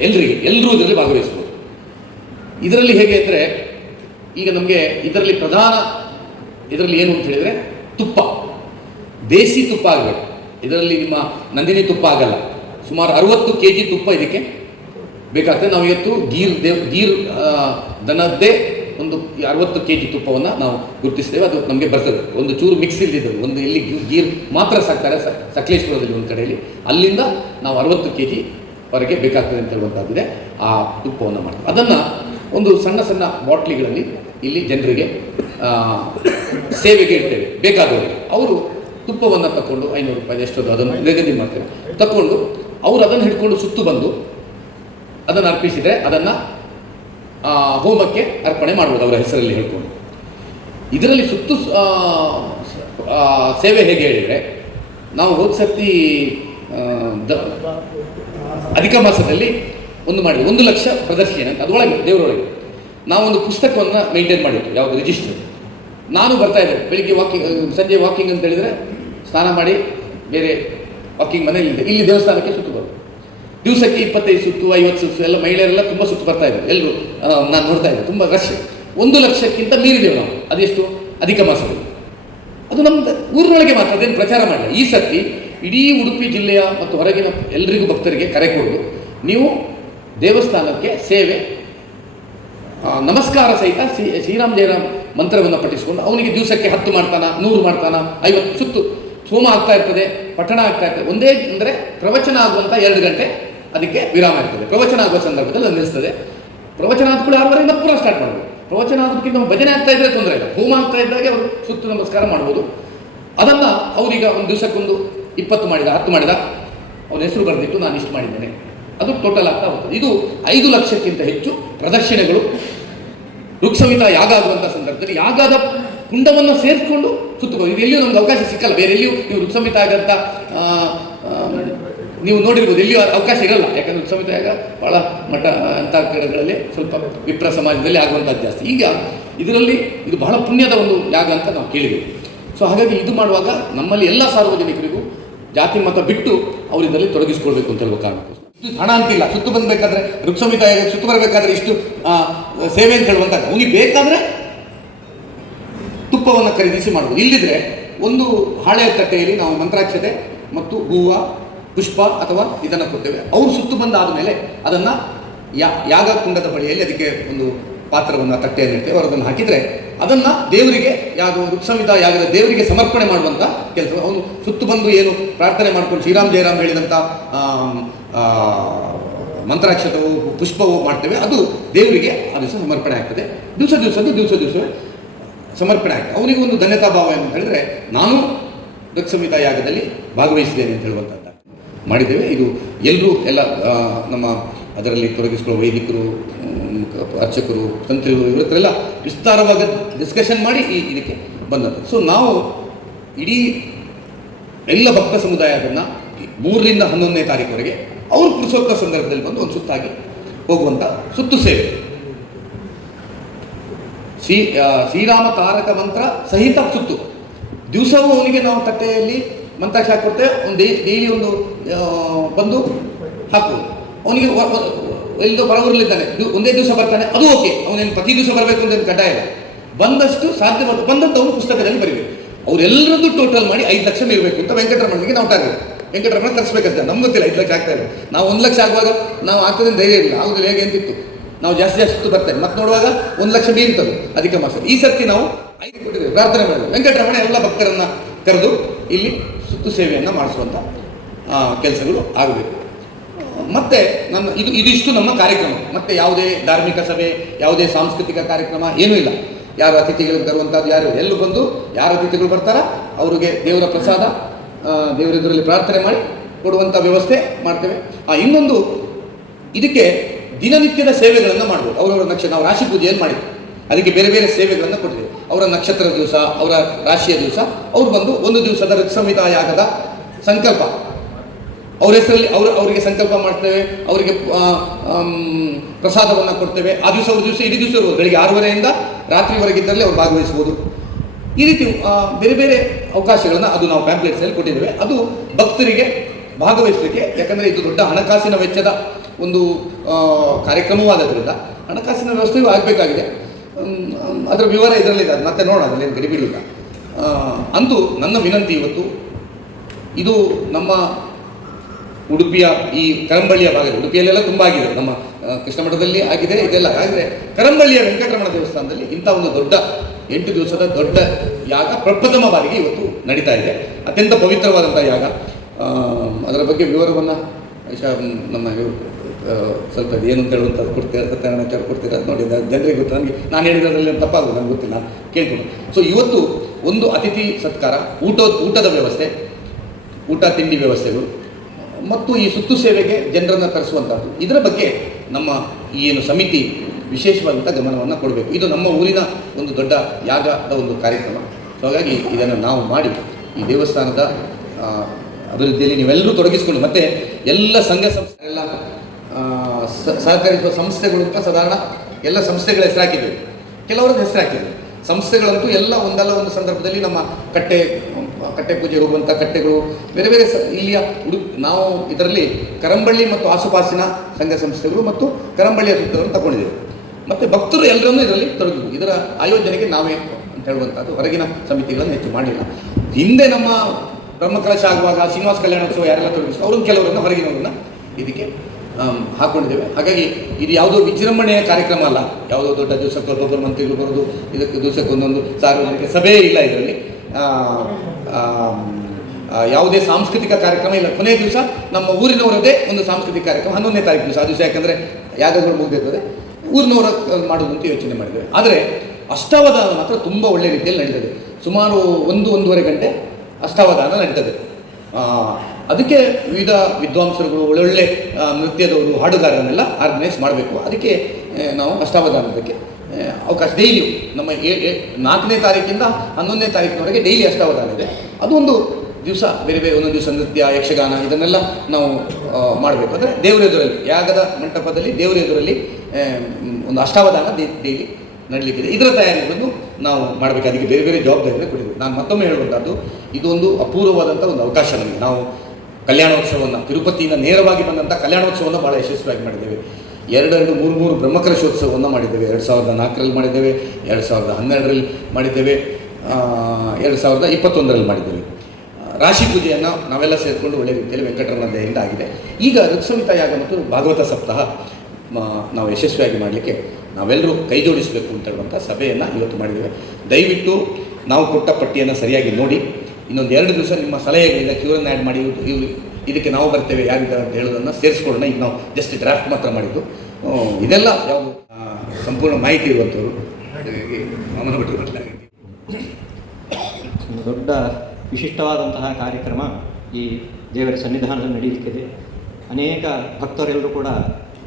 ಎಲ್ಲರೂ ಇದರಲ್ಲಿ ಭಾಗವಹಿಸ್ಬೋದು. ಇದರಲ್ಲಿ ಹೇಗೆ ಅಂದರೆ, ಈಗ ನಮಗೆ ಇದರಲ್ಲಿ ಏನು ಅಂತ ಹೇಳಿದರೆ ತುಪ್ಪ, ದೇಸಿ ತುಪ್ಪ ಆಗಬೇಕು. ಇದರಲ್ಲಿ ನಿಮ್ಮ ನಂದಿನಿ ತುಪ್ಪ ಆಗಲ್ಲ. ಸುಮಾರು 60 kg ತುಪ್ಪ ಇದಕ್ಕೆ ಬೇಕಾಗ್ತದೆ. ನಾವು ಇವತ್ತು ಗೀರ್ ದನದ್ದೇ ಒಂದು 60 kg ತುಪ್ಪವನ್ನು ನಾವು ಗುರುತಿಸ್ತೇವೆ. ಅದು ನಮಗೆ ಬರ್ತದೆ. ಒಂದು ಚೂರು ಮಿಕ್ಸ್ ಇಲ್ದಿದ್ದದು, ಒಂದು ಇಲ್ಲಿ ಗೀರ್ ಮಾತ್ರ ಸಾಕ್ತಾರೆ ಸಕಲೇಶ್ಪುರದಲ್ಲಿ ಒಂದು ಕಡೆಯಲ್ಲಿ, ಅಲ್ಲಿಂದ ನಾವು 60 kg ವರೆಗೆ ಬೇಕಾಗ್ತದೆ ಅಂತ ಹೇಳುವಂಥದ್ದಿದೆ. ಆ ತುಪ್ಪವನ್ನು ಮಾಡ್ತೀವಿ. ಅದನ್ನು ಒಂದು ಸಣ್ಣ ಸಣ್ಣ ಬಾಟ್ಲಿಗಳಲ್ಲಿ ಇಲ್ಲಿ ಜನರಿಗೆ ಸೇವೆಗೆ ಇಡ್ತೇವೆ. ಬೇಕಾದವರಿಗೆ ಅವರು ತುಪ್ಪವನ್ನು ತಗೊಂಡು 500 ರೂಪಾಯಿ ಎಷ್ಟೊಂದು ಅದನ್ನು ನಿಗದಿ ಮಾಡ್ತೇವೆ. ತಗೊಂಡು ಅವರು ಅದನ್ನು ಹಿಡ್ಕೊಂಡು ಸುತ್ತು ಬಂದು ಅದನ್ನು ಅರ್ಪಿಸಿದರೆ ಅದನ್ನು ಹೋಮಕ್ಕೆ ಅರ್ಪಣೆ ಮಾಡ್ಬೋದು ಅವರ ಹೆಸರಲ್ಲಿ ಹೇಳ್ಕೊಂಡು. ಇದರಲ್ಲಿ ಸುತ್ತು ಸೇವೆ ಹೇಗೆ ಹೇಳಿದರೆ, ನಾವು ಹೋದ ಸರ್ತಿ ಅಧಿಕ ಮಾಸದಲ್ಲಿ ಮಾಡಿದ್ವಿ 1 ಲಕ್ಷ ಪ್ರದರ್ಶನ ಅಂತ. ಅದರೊಳಗೆ ದೇವರೊಳಗೆ ನಾವೊಂದು ಪುಸ್ತಕವನ್ನು ಮೇಂಟೈನ್ ಮಾಡಿದ್ವಿ, ಯಾವುದು ರಿಜಿಸ್ಟರ್. ನಾನು ಬರ್ತಾ ಇದ್ದೆ ಬೆಳಿಗ್ಗೆ ಸಂಜೆ ವಾಕಿಂಗ್ ಅಂತ ಹೇಳಿದರೆ ಸ್ನಾನ ಮಾಡಿ ಬೇರೆ ವಾಕಿಂಗ್ ಮನೇಲಿ ಇಲ್ಲಿ ದೇವಸ್ಥಾನಕ್ಕೆ ಸುತ್ತು ಬರೋದು. ದಿವಸಕ್ಕೆ 25 ಸುತ್ತು 50 ಸುತ್ತು ಎಲ್ಲ ಮಹಿಳೆಯರೆಲ್ಲ ತುಂಬ ಸುತ್ತು ಬರ್ತಾ ಇದ್ದಾರೆ. ಎಲ್ಲರೂ ನಾನು ನೋಡ್ತಾ ಇದ್ದೆ, ತುಂಬ ರಶ್. 1 ಲಕ್ಷಕ್ಕಿಂತ ಮೀರಿದೆವು ನಾವು. ಅದೆಷ್ಟು ಅಧಿಕ ಮಾಸದಲ್ಲಿ. ಅದು ನಮ್ಮ ಊರಿನೊಳಗೆ ಮಾತ್ರ, ಅದೇನು ಪ್ರಚಾರ ಮಾಡಿಲ್ಲ. ಈ ಸರ್ತಿ ಇಡೀ ಉಡುಪಿ ಜಿಲ್ಲೆಯ ಮತ್ತು ಹೊರಗಿನ ಎಲ್ಲರಿಗೂ ಭಕ್ತರಿಗೆ ಕರೆ ಕೊಡೋದು, ನೀವು ದೇವಸ್ಥಾನಕ್ಕೆ ಸೇವೆ ನಮಸ್ಕಾರ ಸಹಿತ ಶ್ರೀರಾಮ್ ಜಯರಾಮ್ ಮಂತ್ರವನ್ನು ಪಠಿಸಿಕೊಂಡು ಅವನಿಗೆ ದಿವಸಕ್ಕೆ 10 ಮಾಡ್ತಾನ, 100 ಮಾಡ್ತಾನ, 50 ಸುತ್ತು ಹೋಮ ಆಗ್ತಾ ಇರ್ತದೆ, ಪಠಣ ಆಗ್ತಾ ಇರ್ತದೆ. ಒಂದೇ ಅಂದರೆ ಪ್ರವಚನ ಆಗುವಂಥ 2 ಗಂಟೆ ಅದಕ್ಕೆ ವಿರಾಮ ಇರ್ತದೆ. ಪ್ರವಚನ ಆಗುವ ಸಂದರ್ಭದಲ್ಲಿ ಅದು ನಿಲ್ಲಿಸ್ತದೆ. ಪ್ರವಚನ ಆದ ಕೂಡ 6:30 ಮತ್ತೆ ಪುನಃ ಸ್ಟಾರ್ಟ್ ಮಾಡ್ಬೋದು. ಪ್ರವಚನ ಆದಕ್ಕಿಂತ ಭಜನೆ ಆಗ್ತಾ ಇದ್ದರೆ ತೊಂದರೆ ಇಲ್ಲ. ಹೋಮ ಆಗ್ತಾ ಇದ್ದಾಗೆ ಅವರು ಸುತ್ತು ನಮಸ್ಕಾರ ಮಾಡ್ಬೋದು. ಅದನ್ನು ಅವರೀಗ ಒಂದು ದಿವಸಕ್ಕೊಂದು 20 ಮಾಡಿದ 10 ಮಾಡಿದ ಅವನ ಹೆಸರು ಬರೆದಿಟ್ಟು ನಾನು ಇಷ್ಟು ಮಾಡಿದ್ದೇನೆ, ಅದು ಟೋಟಲ್ ಆಗ್ತಾ ಹೋಗ್ತದೆ. ಇದು 5 ಲಕ್ಷಕ್ಕಿಂತ ಹೆಚ್ಚು ಪ್ರದಕ್ಷಿಣೆಗಳು ಋಕ್ ಸಂಹಿತಾ ಯಾಗ ಆಗುವಂಥ ಸಂದರ್ಭದಲ್ಲಿ ಯಾಗದ ಕುಂಡವನ್ನು ಸೇರಿಸ್ಕೊಂಡು ಸುತ್ತಬಹುದು. ಇದು ಎಲ್ಲಿಯೂ ನಮ್ಗೆ ಅವಕಾಶ ಸಿಕ್ಕಲ್ಲ. ಬೇರೆ ಎಲ್ಲಿಯೂ ನೀವು ಋಕ್ ಸಂಹಿತಾ ಯಾಗ ಅಂತ ನೀವು ನೋಡಿರ್ಬೋದು, ಎಲ್ಲಿಯೂ ಅವಕಾಶ ಇರಲ್ಲ. ಯಾಕಂದರೆ ಋಕ್ ಸಂಹಿತಾ ಯಾಗ ಭಾಳ ಮಠ ಅಂಥ ಕಡೆಗಳಲ್ಲಿ ಸ್ವಲ್ಪ ವಿಪ್ರ ಸಮಾಜದಲ್ಲಿ ಆಗುವಂಥದ್ದು ಜಾಸ್ತಿ. ಈಗ ಇದರಲ್ಲಿ ಇದು ಬಹಳ ಪುಣ್ಯದ ಒಂದು ಯಾಗ ಅಂತ ನಾವು ಕೇಳಿದ್ದೀವಿ. ಸೊ ಹಾಗಾಗಿ ಇದು ಮಾಡುವಾಗ ನಮ್ಮಲ್ಲಿ ಎಲ್ಲ ಸಾರ್ವಜನಿಕರಿಗೂ ಜಾತಿ ಮತ ಬಿಟ್ಟು ಅವರು ಇದರಲ್ಲಿ ತೊಡಗಿಸ್ಕೊಳ್ಬೇಕು ಅಂತ ಹೇಳುವ ಕಾರಣಕ್ಕೋಸ್ಕರ ಹಣ ಅಂತಿಲ್ಲ. ಸುತ್ತು ಬಂದಬೇಕಾದ್ರೆ ಋಕ್ ಸಂಹಿತಾ ಸುತ್ತು ಬರಬೇಕಾದ್ರೆ ಇಷ್ಟು ಸೇವೆ ಅಂತ ಹೇಳುವಂಥ ಅವನಿಗೆ ಬೇಕಾದರೆ ತುಪ್ಪವನ್ನು ಖರೀದಿಸಿ ಮಾಡ್ಬೋದು. ಇಲ್ಲಿದ್ರೆ ಒಂದು ಹಾಳೆಯ ತಟ್ಟೆಯಲ್ಲಿ ನಾವು ಮಂತ್ರಾಕ್ಷತೆ ಮತ್ತು ಹೂವು ಪುಷ್ಪ ಅಥವಾ ಇದನ್ನು ಕೊಡ್ತೇವೆ. ಅವರು ಸುತ್ತು ಬಂದಾದ ಮೇಲೆ ಅದನ್ನು ಯಾಗ ಕುಂಡದ ಬಳಿಯಲ್ಲಿ ಅದಕ್ಕೆ ಒಂದು ಪಾತ್ರವನ್ನು ತಟ್ಟೆಯನ್ನು ಇಡ್ತೇವೆ. ಅವರು ಅದನ್ನು ಹಾಕಿದರೆ ಅದನ್ನು ದೇವರಿಗೆ ಯಾವುದು ಋಕ್ ಸಂಹಿತಾ ಯಾಗದ ದೇವರಿಗೆ ಸಮರ್ಪಣೆ ಮಾಡುವಂಥ ಕೆಲಸ. ಅವನು ಸುತ್ತು ಬಂದು ಏನು ಪ್ರಾರ್ಥನೆ ಮಾಡ್ಕೊಂಡು ಶ್ರೀರಾಮ್ ಜಯರಾಮ್ ಹೇಳಿದಂಥ ಮಂತ್ರಾಕ್ಷತವು ಪುಷ್ಪವು ಮಾಡ್ತೇವೆ, ಅದು ದೇವರಿಗೆ ಆ ದಿವಸ ಸಮರ್ಪಣೆ ಆಗ್ತದೆ. ದಿವಸ ಸಮರ್ಪಣೆ ಆಗ್ತದೆ. ಅವನಿಗೆ ಒಂದು ಧನ್ಯತಾ ಭಾವ ಏನು ಅಂತ ಹೇಳಿದರೆ, ನಾನು ಋಕ್ ಸಂಹಿತಾ ಯಾಗದಲ್ಲಿ ಭಾಗವಹಿಸಿದ್ದೇನೆ ಅಂತ ಹೇಳುವಂಥದ್ದು ಮಾಡಿದ್ದೇವೆ. ಇದು ಎಲ್ಲರೂ ಎಲ್ಲ ನಮ್ಮ ಅದರಲ್ಲಿ ತೊಡಗಿಸಿಕೊಳ್ಳುವ ವೈದಿಕರು, ಅರ್ಚಕರು, ತಂತ್ರಿಗಳು ಇವ್ರ ಹತ್ರ ಎಲ್ಲ ವಿಸ್ತಾರವಾಗಿ ಡಿಸ್ಕಷನ್ ಮಾಡಿ ಇದಕ್ಕೆ ಬಂದದ್ದು. ಸೊ ನಾವು ಇಡೀ ಎಲ್ಲ ಭಕ್ತ ಸಮುದಾಯ ಅದನ್ನು 3 ರಿಂದ 11ನೇ ತಾರೀಕುವರೆಗೆ ಅವರು ಪುರುಷೋತ್ತರ ಸಂದರ್ಭದಲ್ಲಿ ಬಂದು ಒಂದು ಸುತ್ತಾಗಿ ಹೋಗುವಂಥ ಸುತ್ತು ಸೇವೆ ಶ್ರೀರಾಮ ತಾರಕ ಮಂತ್ರ ಸಹಿತ ಸುತ್ತು. ದಿವಸವೂ ಅವನಿಗೆ ನಾವು ತಟ್ಟೆಯಲ್ಲಿ ಮಂತ್ರಾಕ್ಷಿ ಹಾಕ್ಕೊಡ್ತೇವೆ. ಒಂದು ಡೈಲಿ ಒಂದು ಬಂದು ಹಾಕುವುದು. ಅವನಿಗೆ ಎಲ್ಲೋ ಹೊರಗಿರಲಿದ್ದಾನೆ, ಒಂದೇ ದಿವಸ ಬರ್ತಾನೆ, ಅದು ಓಕೆ. ಅವನೇನು ಪ್ರತಿ ದಿವಸ ಬರಬೇಕು ಅಂತ ಕಡ್ಡಾಯ ಇಲ್ಲ. ಬಂದಷ್ಟು ಸಾಧ್ಯ ಬಂದಂತ ಅವನು ಪುಸ್ತಕದಲ್ಲಿ ಬರೀಬೇಕು. ಅವರೆಲ್ಲರದ್ದು ಟೋಟಲ್ ಮಾಡಿ 5 ಲಕ್ಷ ಇರಬೇಕು ಅಂತ ವೆಂಕಟರಮಣನಿಗೆ ನಾವು ಟಾರ್ಗೆಟ್. ವೆಂಕಟರಮಣ ತರಿಸ್ಬೇಕಂತ ನಮ್ಗೆ ಗೊತ್ತಿಲ್ಲ 5 ಲಕ್ಷ ಆಗ್ತಾ ಇಲ್ಲ. ನಾವು 1 ಲಕ್ಷ ಆಗುವಾಗ ನಾವು ಆಗ್ತದೆ ಧೈರ್ಯ ಇಲ್ಲ, ಆಗುದಿಲ್ಲ ಹೇಗೆ ಅಂತಿತ್ತು. ನಾವು ಜಾಸ್ತಿ ಬರ್ತೇವೆ, ಮತ್ತೆ ನೋಡುವಾಗ 1 ಲಕ್ಷ ಮೀರಿತದೆ ಅಧಿಕ ಮಾಸ. ಈ ಸರ್ತಿ ನಾವು 5 ಕೊಟ್ಟಿದ್ದೇವೆ, ಪ್ರಾರ್ಥನೆ ಮಾಡಿದ್ದೇವೆ. ವೆಂಕಟರಮಣ ಎಲ್ಲ ಭಕ್ತರನ್ನ ಕರೆದು ಇಲ್ಲಿ ಸುತ್ತು ಸೇವೆಯನ್ನು ಮಾಡಿಸುವಂಥ ಕೆಲಸಗಳು ಆಗಬೇಕು. ಮತ್ತೆ ಇದಿಷ್ಟು ನಮ್ಮ ಕಾರ್ಯಕ್ರಮ. ಮತ್ತೆ ಯಾವುದೇ ಧಾರ್ಮಿಕ ಸಭೆ, ಯಾವುದೇ ಸಾಂಸ್ಕೃತಿಕ ಕಾರ್ಯಕ್ರಮ ಏನೂ ಇಲ್ಲ. ಯಾರು ಅತಿಥಿಗಳಿಗೆ ತರುವಂಥದ್ದು ಯಾರು ಎಲ್ಲೂ ಬಂದು ಯಾರು ಅತಿಥಿಗಳು ಬರ್ತಾರ ಅವರಿಗೆ ದೇವರ ಪ್ರಸಾದ ದೇವರೆದುರಲ್ಲಿ ಪ್ರಾರ್ಥನೆ ಮಾಡಿ ಕೊಡುವಂಥ ವ್ಯವಸ್ಥೆ ಮಾಡ್ತೇವೆ. ಇನ್ನೊಂದು ಇದಕ್ಕೆ ದಿನನಿತ್ಯದ ಸೇವೆಗಳನ್ನು ಮಾಡ್ಬೋದು. ಅವರವರ ನಾವು ರಾಶಿ ಪೂಜೆಯನ್ನು ಮಾಡಿದ್ವಿ, ಅದಕ್ಕೆ ಬೇರೆ ಬೇರೆ ಸೇವೆಗಳನ್ನು ಕೊಟ್ಟಿದ್ದೇವೆ. ಅವರ ನಕ್ಷತ್ರ ದಿವಸ, ಅವರ ರಾಶಿಯ ದಿವಸ ಅವ್ರು ಬಂದು ಒಂದು ದಿವಸದ ಋತ್ಸಂಹಿತಾ ಯಾಗದ ಸಂಕಲ್ಪ ಅವ್ರ ಹೆಸರಲ್ಲಿ ಅವರಿಗೆ ಸಂಕಲ್ಪ ಮಾಡ್ತೇವೆ. ಅವರಿಗೆ ಪ್ರಸಾದವನ್ನು ಕೊಡ್ತೇವೆ. ಆ ದಿವಸ ಅವ್ರ ದಿವಸ ಇಡೀ ದಿವಸ ಇರ್ಬೋದು, ಬೆಳಿಗ್ಗೆ 6:30 ರಾತ್ರಿವರೆಗಿದ್ದರಲ್ಲಿ ಅವ್ರು ಭಾಗವಹಿಸ್ಬೋದು. ಈ ರೀತಿ ಬೇರೆ ಬೇರೆ ಅವಕಾಶಗಳನ್ನು ಅದು ನಾವು ಪ್ಯಾಂಪ್ಲೆಟ್ಸಲ್ಲಿ ಕೊಟ್ಟಿದ್ದೇವೆ. ಅದು ಭಕ್ತರಿಗೆ ಭಾಗವಹಿಸಲಿಕ್ಕೆ, ಯಾಕಂದರೆ ಇದು ದೊಡ್ಡ ಹಣಕಾಸಿನ ವೆಚ್ಚದ ಒಂದು ಕಾರ್ಯಕ್ರಮವಾದದ್ರಿಂದ ಹಣಕಾಸಿನ ವ್ಯವಸ್ಥೆಯೂ ಆಗಬೇಕಾಗಿದೆ. ಅದರ ವಿವರ ಇದರಲ್ಲಿದೆ, ಅದು ಮತ್ತೆ ನೋಡೋಣ, ಅದರಲ್ಲಿ ಗಡಿಬಿಡಿಲ್ಲ. ಅಂತೂ ನನ್ನ ವಿನಂತಿ ಇವತ್ತು ಇದು ನಮ್ಮ ಉಡುಪಿಯ ಈ ಕರಂಬಳ್ಳಿಯ ಭಾಗದಲ್ಲಿ, ಉಡುಪಿಯಲ್ಲೆಲ್ಲ ತುಂಬ ಆಗಿದೆ, ನಮ್ಮ ಕೃಷ್ಣ ಮಠದಲ್ಲಿ ಆಗಿದೆ, ಇದೆಲ್ಲ ಆದರೆ ಕರಂಬಳ್ಳಿಯ ವೆಂಕಟರಮಣ ದೇವಸ್ಥಾನದಲ್ಲಿ ಇಂಥ ಒಂದು ದೊಡ್ಡ 8 ದಿವಸದ ದೊಡ್ಡ ಯಾಗ ಪ್ರಪ್ರಥಮ ಬಾರಿಗೆ ಇವತ್ತು ನಡೀತಾ ಇದೆ. ಅತ್ಯಂತ ಪವಿತ್ರವಾದಂಥ ಯಾಗ. ಅದರ ಬಗ್ಗೆ ವಿವರವನ್ನು ನಮ್ಮ ಸ್ವಲ್ಪ ಏನು ಅಂತ ಹೇಳುವಂಥದ್ದು ಕೊಡ್ತೀರಾ ನೋಡಿ, ಜನರಿಗೆ ಗೊತ್ತು. ನಾನು ಹೇಳಿದ್ರಲ್ಲಿ ತಪ್ಪಾಗೋದು ನನಗೆ ಗೊತ್ತಿಲ್ಲ, ನಾನು ಕೇಳ್ಕೊಂಡು. ಸೊ ಇವತ್ತು ಒಂದು ಅತಿಥಿ ಸತ್ಕಾರ, ಊಟದ ವ್ಯವಸ್ಥೆ, ಊಟ ತಿಂಡಿ ವ್ಯವಸ್ಥೆಗಳು ಮತ್ತು ಈ ಸುತ್ತು ಸೇವೆಗೆ ಜನರನ್ನು ತರಿಸುವಂಥದ್ದು, ಇದರ ಬಗ್ಗೆ ನಮ್ಮ ಏನು ಸಮಿತಿ ವಿಶೇಷವಾದಂಥ ಗಮನವನ್ನು ಕೊಡಬೇಕು. ಇದು ನಮ್ಮ ಊರಿನ ಒಂದು ದೊಡ್ಡ ಯಾಗದ ಒಂದು ಕಾರ್ಯಕ್ರಮ. ಸೊ ಹಾಗಾಗಿ ಇದನ್ನು ನಾವು ಮಾಡಿ ಈ ದೇವಸ್ಥಾನದ ಅಭಿವೃದ್ಧಿಯಲ್ಲಿ ನೀವೆಲ್ಲರೂ ತೊಡಗಿಸಿಕೊಂಡು, ಮತ್ತು ಎಲ್ಲ ಸಂಘ ಸಂಸ್ಥೆ ಎಲ್ಲ ಸಹಕರಿಸುವ ಸಂಸ್ಥೆಗಳು ಅಂತ ಸಾಧಾರಣ ಎಲ್ಲ ಸಂಸ್ಥೆಗಳ ಹೆಸರು ಹಾಕಿದ್ದೇವೆ, ಕೆಲವರದ್ದು ಹೆಸರು ಹಾಕಿದ್ದೇವೆ. ಸಂಸ್ಥೆಗಳಂತೂ ಎಲ್ಲ ಒಂದಲ್ಲ ಒಂದು ಸಂದರ್ಭದಲ್ಲಿ ನಮ್ಮ ಕಟ್ಟೆ ಪೂಜೆ ಹೋಗುವಂಥ ಕಟ್ಟೆಗಳು ಬೇರೆ ಬೇರೆ ಇಲ್ಲಿಯ ನಾವು ಇದರಲ್ಲಿ ಕರಂಬಳ್ಳಿ ಮತ್ತು ಆಸುಪಾಸಿನ ಸಂಘ ಸಂಸ್ಥೆಗಳು ಮತ್ತು ಕರಂಬಳ್ಳಿಯ ಸುತ್ತವನ್ನು ತಗೊಂಡಿದ್ದೇವೆ. ಮತ್ತು ಭಕ್ತರು ಎಲ್ಲರನ್ನೂ ಇದರಲ್ಲಿ ತೊಡಗಿದ್ರು. ಇದರ ಆಯೋಜನೆಗೆ ನಾವೇ ಅಂತ ಹೇಳುವಂಥದ್ದು ಹೊರಗಿನ ಸಮಿತಿಗಳನ್ನು ಹೆಚ್ಚು ಮಾಡಿಲ್ಲ. ಹಿಂದೆ ನಮ್ಮ ಬ್ರಹ್ಮಕಲಶ ಆಗುವಾಗ ಶ್ರೀನಿವಾಸ ಕಲ್ಯಾಣೋತ್ಸವ ಯಾರೆಲ್ಲ ತೊಡಗಿದ್ರು ಅವ್ರನ್ನ ಕೆಲವರನ್ನು ಹೊರಗಿನವರನ್ನ ಇದಕ್ಕೆ ಹಾಕ್ಕೊಂಡಿದ್ದೇವೆ. ಹಾಗಾಗಿ ಇದು ಯಾವುದೋ ವಿಜೃಂಭಣೆಯ ಕಾರ್ಯಕ್ರಮ ಅಲ್ಲ, ಯಾವುದೋ ದೊಡ್ಡ ದಿವಸಕ್ಕೆ ಒಬ್ಬೊಬ್ಬರು ಮಂತ್ರಿಗಳು ಬರೋದು, ಇದಕ್ಕೆ ದಿವಸಕ್ಕೊಂದೊಂದು ಸಾರ್ವಜನಿಕ ಸಭೆಯೇ ಇಲ್ಲ. ಇದರಲ್ಲಿ ಯಾವುದೇ ಸಾಂಸ್ಕೃತಿಕ ಕಾರ್ಯಕ್ರಮ ಇಲ್ಲ. ಕೊನೆಯ ದಿವಸ ನಮ್ಮ ಊರಿನವರದೇ ಒಂದು ಸಾಂಸ್ಕೃತಿಕ ಕಾರ್ಯಕ್ರಮ 11ನೇ ತಾರೀಕು ದಿವಸ. ಆ ದಿವಸ ಯಾಕಂದರೆ ಯಾಗಗಳು ಮುಗಿದಿರ್ತದೆ, ಊರಿನವರ ಮಾಡೋದು ಅಂತ ಯೋಚನೆ ಮಾಡಿದ್ದೇವೆ. ಆದರೆ ಅಷ್ಟಾವಧಾನ ಮಾತ್ರ ತುಂಬ ಒಳ್ಳೆಯ ರೀತಿಯಲ್ಲಿ ನಡೀತದೆ. ಸುಮಾರು 1-1.5 ಗಂಟೆ ಅಷ್ಟಾವಧಾನ ನಡೀತದೆ. ಅದಕ್ಕೆ ವಿವಿಧ ವಿದ್ವಾಂಸರುಗಳು, ಒಳ್ಳೊಳ್ಳೆ ನೃತ್ಯದವರು, ಹಾಡುಗಾರರನ್ನೆಲ್ಲ ಆರ್ಗನೈಸ್ ಮಾಡಬೇಕು. ಅದಕ್ಕೆ ನಾವು ಅಷ್ಟಾವಧಾನದಕ್ಕೆ ಅವಕಾಶ ಡೈಲಿ ನಮ್ಮ 4ನೇ ತಾರೀಕಿಂದ 11ನೇ ತಾರೀಕಿನವರೆಗೆ ಡೈಲಿ ಅಷ್ಟಾವಧಾನ ಇದೆ. ಅದು ಒಂದು ದಿವಸ ಬೇರೆ ಬೇರೆ, ಒಂದೊಂದು ದಿವಸ ನೃತ್ಯ, ಯಕ್ಷಗಾನ ಇದನ್ನೆಲ್ಲ ನಾವು ಮಾಡಬೇಕು. ಅಂದರೆ ದೇವರ ಎದುರಲ್ಲಿ, ಯಾಗದ ಮಂಟಪದಲ್ಲಿ ದೇವರ ಎದುರಲ್ಲಿ ಒಂದು ಅಷ್ಟಾವಧಾನ ಡೈಲಿ ನಡೀಲಿಕ್ಕಿದೆ. ಇದರ ತಯಾರಿಗಳನ್ನು ನಾವು ಮಾಡಬೇಕು. ಅದಕ್ಕೆ ಬೇರೆ ಬೇರೆ ಜವಾಬ್ದಾರಿಯನ್ನು ಕೊಟ್ಟಿದ್ದೇವೆ. ನಾನು ಮತ್ತೊಮ್ಮೆ ಹೇಳುವಂಥದ್ದು, ಇದೊಂದು ಅಪೂರ್ವವಾದಂಥ ಒಂದು ಅವಕಾಶ ನಮಗೆ. ನಾವು ಕಲ್ಯಾಣೋತ್ಸವವನ್ನು, ತಿರುಪತಿಯಿಂದ ನೇರವಾಗಿ ಬಂದಂಥ ಕಲ್ಯಾಣೋತ್ಸವವನ್ನು ಭಾಳ ಯಶಸ್ವಿಯಾಗಿ ಮಾಡಿದ್ದೇವೆ. 2-3 ಬ್ರಹ್ಮಕಲಶೋತ್ಸವವನ್ನು ಮಾಡಿದ್ದೇವೆ. 2004ರಲ್ಲಿ ಮಾಡಿದ್ದೇವೆ, 2012ರಲ್ಲಿ ಮಾಡಿದ್ದೇವೆ, 2021ರಲ್ಲಿ ಮಾಡಿದ್ದೇವೆ. ರಾಶಿ ಪೂಜೆಯನ್ನು ನಾವೆಲ್ಲ ಸೇರಿಕೊಂಡು ಒಳ್ಳೆಯ ರೀತಿಯಲ್ಲಿ ವೆಂಕಟರಮಣ ದಯೆಯಿಂದ ಆಗಿದೆ. ಈಗ ಋತ್ಸಂಹಿತಾ ಯಾಗ ಮತ್ತು ಭಾಗವತ ಸಪ್ತಾಹ ನಾವು ಯಶಸ್ವಿಯಾಗಿ ಮಾಡಲಿಕ್ಕೆ ನಾವೆಲ್ಲರೂ ಕೈ ಜೋಡಿಸಬೇಕು ಅಂತ ಹೇಳುವಂಥ ಸಭೆಯನ್ನು ಇವತ್ತು ಮಾಡಿದ್ದೇವೆ. ದಯವಿಟ್ಟು ನಾವು ಕೊಟ್ಟ ಪಟ್ಟಿಯನ್ನು ಸರಿಯಾಗಿ ನೋಡಿ, ಇನ್ನೊಂದು 2 ದಿವಸ ನಿಮ್ಮ ಸಲಹೆಗಳಿಂದ ಕ್ಯೂರನ್ನು ಆ್ಯಡ್ ಮಾಡಿ ಇದಕ್ಕೆ ನಾವು ಬರ್ತೇವೆ ಯಾರಿದ್ದಾರೆ ಅಂತ ಹೇಳೋದನ್ನು ಸೇರಿಸ್ಕೊಳ್ಳೋಣ. ಈಗ ನಾವು ಜಸ್ಟ್ ಡ್ರಾಫ್ಟ್ ಮಾತ್ರ ಮಾಡಿದ್ದು. ಇದೆಲ್ಲ ಯಾವುದು ಸಂಪೂರ್ಣ ಮಾಹಿತಿ ಇರುವಂಥವ್ರು ಗಮನ ಬಿಟ್ಟು ದೊಡ್ಡ ವಿಶಿಷ್ಟವಾದಂತಹ ಕಾರ್ಯಕ್ರಮ ಈ ದೇವರ ಸನ್ನಿಧಾನದಲ್ಲಿ ನಡೆಯಲಿಕ್ಕಿದೆ. ಅನೇಕ ಭಕ್ತರೆಲ್ಲರೂ ಕೂಡ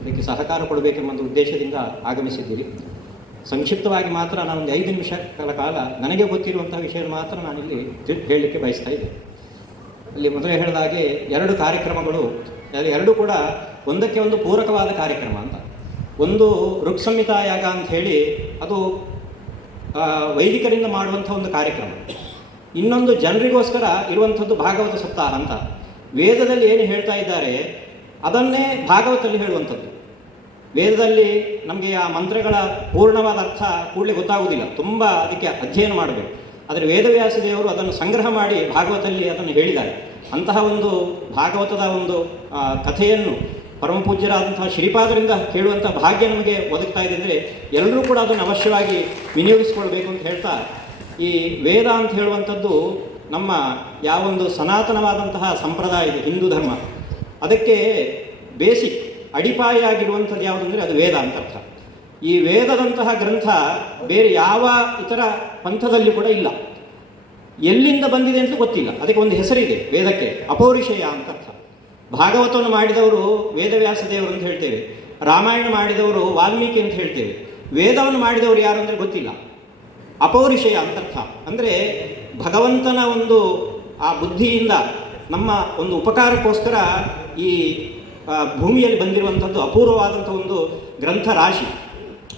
ಇದಕ್ಕೆ ಸಹಕಾರ ಕೊಡಬೇಕೆಂಬ ಒಂದು ಉದ್ದೇಶದಿಂದ ಆಗಮಿಸಿದ್ದೀರಿ. ಸಂಕ್ಷಿಪ್ತವಾಗಿ ಮಾತ್ರ ನಾನೊಂದು 5 ನಿಮಿಷಗಳ ಕಾಲ ನನಗೆ ಗೊತ್ತಿರುವಂಥ ವಿಷಯ ಮಾತ್ರ ನಾನಿಲ್ಲಿ ಹೇಳಲಿಕ್ಕೆ ಬಯಸ್ತಾ ಇದ್ದೆ. ಅಲ್ಲಿ ಮೊದಲೇ ಹೇಳಿದ ಹಾಗೆ 2 ಕಾರ್ಯಕ್ರಮಗಳು, 2 ಕೂಡ ಒಂದಕ್ಕೆ ಒಂದು ಪೂರಕವಾದ ಕಾರ್ಯಕ್ರಮ ಅಂತ. ಒಂದು ಋಕ್ಸಂಹಿತಾ ಯಾಗ ಅಂತ ಹೇಳಿ, ಅದು ವೈದಿಕರಿಂದ ಮಾಡುವಂಥ ಒಂದು ಕಾರ್ಯಕ್ರಮ. ಇನ್ನೊಂದು ಜನರಿಗೋಸ್ಕರ ಇರುವಂಥದ್ದು ಭಾಗವತ ಸಪ್ತಾಹ ಅಂತ. ವೇದದಲ್ಲಿ ಏನು ಹೇಳ್ತಾ ಇದ್ದಾರೆ ಅದನ್ನೇ ಭಾಗವತದಲ್ಲಿ ಹೇಳುವಂಥದ್ದು. ವೇದದಲ್ಲಿ ನಮಗೆ ಆ ಮಂತ್ರಗಳ ಪೂರ್ಣವಾದ ಅರ್ಥ ಕೂಡಲೇ ಗೊತ್ತಾಗುವುದಿಲ್ಲ, ತುಂಬ ಅದಕ್ಕೆ ಅಧ್ಯಯನ ಮಾಡಬೇಕು. ಆದರೆ ವೇದವ್ಯಾಸ ದೇವರು ಅದನ್ನು ಸಂಗ್ರಹ ಮಾಡಿ ಭಾಗವತದಲ್ಲಿ ಅದನ್ನು ಹೇಳಿದ್ದಾರೆ. ಅಂತಹ ಒಂದು ಭಾಗವತದ ಒಂದು ಕಥೆಯನ್ನು ಪರಮಪೂಜ್ಯರಾದಂತಹ ಶ್ರೀಪಾದರಿಂದ ಕೇಳುವಂಥ ಭಾಗ್ಯ ನಮಗೆ ಒದಗ್ತಾ ಇದೆ ಅಂದರೆ ಎಲ್ಲರೂ ಕೂಡ ಅದನ್ನು ಅವಶ್ಯವಾಗಿ ವಿನಿಯೋಗಿಸಿಕೊಳ್ಬೇಕು ಅಂತ ಹೇಳ್ತಾ, ಈ ವೇದ ಅಂತ ಹೇಳುವಂಥದ್ದು ನಮ್ಮ ಯಾವೊಂದು ಸನಾತನವಾದಂತಹ ಸಂಪ್ರದಾಯ ಇದೆ ಹಿಂದೂ ಧರ್ಮ, ಅದಕ್ಕೆ ಬೇಸಿಕ್ ಅಡಿಪಾಯ ಆಗಿರುವಂಥದ್ದು ಯಾವುದಂದರೆ ಅದು ವೇದ ಅಂತ ಅರ್ಥ. ಈ ವೇದದಂತಹ ಗ್ರಂಥ ಬೇರೆ ಯಾವ ಇತರ ಪಂಥದಲ್ಲಿ ಕೂಡ ಇಲ್ಲ. ಎಲ್ಲಿಂದ ಬಂದಿದೆ ಅಂತ ಗೊತ್ತಿಲ್ಲ, ಅದಕ್ಕೆ ಒಂದು ಹೆಸರಿದೆ ವೇದಕ್ಕೆ, ಅಪೌರುಷೇಯ ಅಂತ ಅರ್ಥ. ಭಾಗವತವನ್ನು ಮಾಡಿದವರು ವೇದವ್ಯಾಸ ದೇವರು ಅಂತ ಹೇಳ್ತೇವೆ, ರಾಮಾಯಣ ಮಾಡಿದವರು ವಾಲ್ಮೀಕಿ ಅಂತ ಹೇಳ್ತೇವೆ. ವೇದವನ್ನು ಮಾಡಿದವರು ಯಾರು ಅಂದರೆ ಗೊತ್ತಿಲ್ಲ. ಅಪೌರುಷೇಯ ಅಂತರ್ಥ ಅಂದರೆ ಭಗವಂತನ ಒಂದು ಆ ಬುದ್ಧಿಯಿಂದ ನಮ್ಮ ಒಂದು ಉಪಕಾರಕ್ಕೋಸ್ಕರ ಈ ಭೂಮಿಯಲ್ಲಿ ಬಂದಿರುವಂಥದ್ದು ಅಪೂರ್ವವಾದಂಥ ಒಂದು ಗ್ರಂಥ ರಾಶಿ.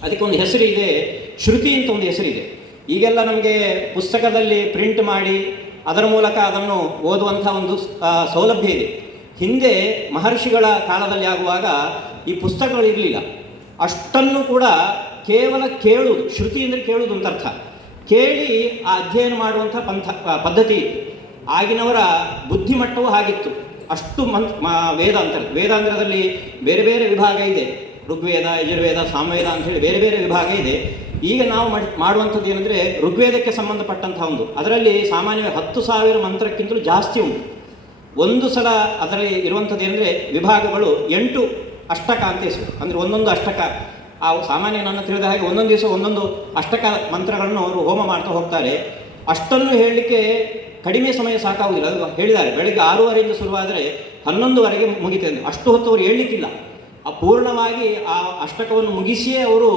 ಅದಕ್ಕೆ ಒಂದು ಹೆಸರಿದೆ, ಶ್ರುತಿ ಅಂತ ಒಂದು ಹೆಸರಿದೆ. ಈಗೆಲ್ಲ ನಮಗೆ ಪುಸ್ತಕದಲ್ಲಿ ಪ್ರಿಂಟ್ ಮಾಡಿ ಅದರ ಮೂಲಕ ಅದನ್ನು ಓದುವಂಥ ಒಂದು ಸೌಲಭ್ಯ ಇದೆ. ಹಿಂದೆ ಮಹರ್ಷಿಗಳ ಕಾಲದಲ್ಲಿ ಆಗುವಾಗ ಈ ಪುಸ್ತಕಗಳಿರಲಿಲ್ಲ. ಅಷ್ಟನ್ನು ಕೂಡ ಕೇವಲ ಕೇಳುವುದು, ಶ್ರುತಿ ಅಂದರೆ ಕೇಳುವುದು ಅಂತ ಅರ್ಥ, ಕೇಳಿ ಆ ಅಧ್ಯಯನ ಮಾಡುವಂಥ ಪದ್ಧತಿ ಇತ್ತು. ಆಗಿನವರ ಬುದ್ಧಿಮಟ್ಟವೂ ಹಾಗಿತ್ತು. ಅಷ್ಟು ವೇದಾಂತರದಲ್ಲಿ ಬೇರೆ ಬೇರೆ ವಿಭಾಗ ಇದೆ. ಋಗ್ವೇದ, ಯಜುರ್ವೇದ, ಸಾಮವೇದ ಅಂಥೇಳಿ ಬೇರೆ ಬೇರೆ ವಿಭಾಗ ಇದೆ. ಈಗ ನಾವು ಮಾಡುವಂಥದ್ದು ಏನಂದರೆ ಋಗ್ವೇದಕ್ಕೆ ಸಂಬಂಧಪಟ್ಟಂಥ ಒಂದು, ಅದರಲ್ಲಿ ಸಾಮಾನ್ಯವಾಗಿ 10,000 ಮಂತ್ರಕ್ಕಿಂತಲೂ ಜಾಸ್ತಿ ಉಂಟು. ಒಂದು ಸಲ ಅದರಲ್ಲಿ ಇರುವಂಥದ್ದು ಏನಂದರೆ ವಿಭಾಗಗಳು 8 ಅಷ್ಟಕ ಅಂತ ಹೆಸರು. ಅಂದರೆ ಒಂದೊಂದು ಅಷ್ಟಕ, ಆ ಸಾಮಾನ್ಯ ನನ್ನ ತಿಳಿದ ಹಾಗೆ ಒಂದೊಂದು ದಿವಸ ಒಂದೊಂದು ಅಷ್ಟಕ ಮಂತ್ರಗಳನ್ನು ಅವರು ಹೋಮ ಮಾಡ್ತಾ ಹೋಗ್ತಾರೆ. ಅಷ್ಟನ್ನು ಹೇಳಲಿಕ್ಕೆ ಕಡಿಮೆ ಸಮಯ ಸಾಕಾಗುವುದಿಲ್ಲ. ಅದು ಹೇಳಿದ್ದಾರೆ, ಬೆಳಗ್ಗೆ 6:30ಯಿಂದ ಶುರುವಾದರೆ 11:00ವರೆಗೆ ಮುಗಿತದೆ. ಅಷ್ಟು ಹೊತ್ತು ಅವರು ಹೇಳಲಿಕ್ಕಿಲ್ಲ. ಪೂರ್ಣವಾಗಿ ಆ ಅಷ್ಟಕವನ್ನು ಮುಗಿಸಿಯೇ ಅವರು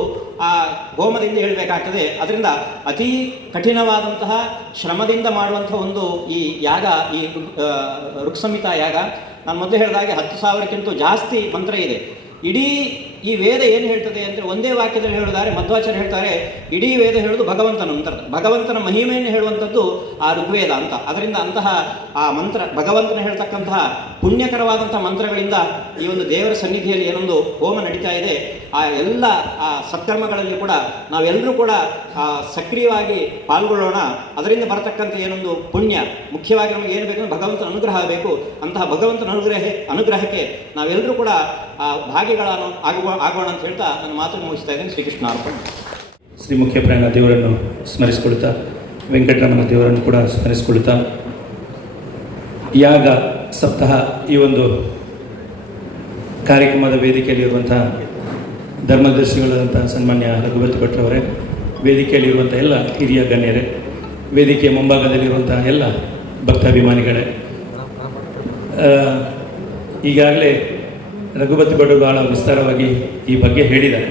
ಆ ಹೋಮದಿಂದ ಹೇಳಬೇಕಾಗ್ತದೆ. ಅದರಿಂದ ಅತೀ ಕಠಿಣವಾದಂತಹ ಶ್ರಮದಿಂದ ಮಾಡುವಂಥ ಒಂದು ಈ ಯಾಗ, ಈ ಋಕ್ಸಂಹಿತಾ ಯಾಗ. ನಾನು ಮೊದಲು ಹೇಳಿದಾಗೆ 10,000ಕ್ಕಿಂತ ಜಾಸ್ತಿ ಮಂತ್ರ ಇದೆ. ಇಡೀ ಈ ವೇದ ಏನು ಹೇಳ್ತದೆ ಅಂದರೆ ಒಂದೇ ವಾಕ್ಯದಲ್ಲಿ ಹೇಳಿದ್ದಾರೆ. ಮಧ್ವಾಚಾರ್ಯ ಹೇಳ್ತಾರೆ, ಇಡೀ ವೇದ ಹೇಳೋದು ಭಗವಂತನ ಮಂತ್ರ, ಭಗವಂತನ ಮಹಿಮೆಯನ್ನು ಹೇಳುವಂಥದ್ದು ಆ ಋಗ್ವೇದ ಅಂತ. ಅದರಿಂದ ಅಂತಹ ಆ ಮಂತ್ರ, ಭಗವಂತನ ಹೇಳ್ತಕ್ಕಂತಹ ಪುಣ್ಯಕರವಾದಂಥ ಮಂತ್ರಗಳಿಂದ ಈ ಒಂದು ದೇವರ ಸನ್ನಿಧಿಯಲ್ಲಿ ಏನೊಂದು ಹೋಮ ನಡೀತಾ ಇದೆ. ಆ ಎಲ್ಲ ಆ ಸತ್ಕರ್ಮಗಳಲ್ಲಿ ಕೂಡ ನಾವೆಲ್ಲರೂ ಕೂಡ ಸಕ್ರಿಯವಾಗಿ ಪಾಲ್ಗೊಳ್ಳೋಣ. ಅದರಿಂದ ಬರತಕ್ಕಂಥ ಏನೊಂದು ಪುಣ್ಯ, ಮುಖ್ಯವಾಗಿ ನಮಗೆ ಏನು ಬೇಕು, ಭಗವಂತನ ಅನುಗ್ರಹ ಬೇಕು. ಅಂತಹ ಭಗವಂತನ ಅನುಗ್ರಹಕ್ಕೆ ನಾವೆಲ್ಲರೂ ಕೂಡ ಭಾಗಿಗಳನ್ನು ಆಗೋಣ ಅಂತ ಹೇಳ್ತಾ ನನ್ನ ಮಾತನ್ನು ಮುಗಿಸ್ತಾ ಇದ್ದೇನೆ. ಶ್ರೀಕೃಷ್ಣ ಅರ್ಪಣ. ಶ್ರೀ ಮುಖ್ಯಪ್ರಾಣ ದೇವರನ್ನು ಸ್ಮರಿಸಿಕೊಳ್ತಾ, ವೆಂಕಟರಮಣ ದೇವರನ್ನು ಕೂಡ ಸ್ಮರಿಸಿಕೊಳ್ತಾ, ಯಾಗ ಸಪ್ತಾಹ ಈ ಒಂದು ಕಾರ್ಯಕ್ರಮದ ವೇದಿಕೆಯಲ್ಲಿರುವಂಥ ಧರ್ಮದರ್ಶಿಗಳಾದಂಥ ಸನ್ಮಾನ್ಯ ರಘುಪತಿ ಭಟ್ರವರೇ, ವೇದಿಕೆಯಲ್ಲಿರುವಂಥ ಎಲ್ಲ ಹಿರಿಯ ಗಣ್ಯರೇ, ವೇದಿಕೆಯ ಮುಂಭಾಗದಲ್ಲಿರುವಂಥ ಎಲ್ಲ ಭಕ್ತಾಭಿಮಾನಿಗಳೇ, ಈಗಾಗಲೇ ರಘುಪತಿ ಭಟ್ರು ಭಾಳ ವಿಸ್ತಾರವಾಗಿ ಈ ಬಗ್ಗೆ ಹೇಳಿದ್ದಾರೆ.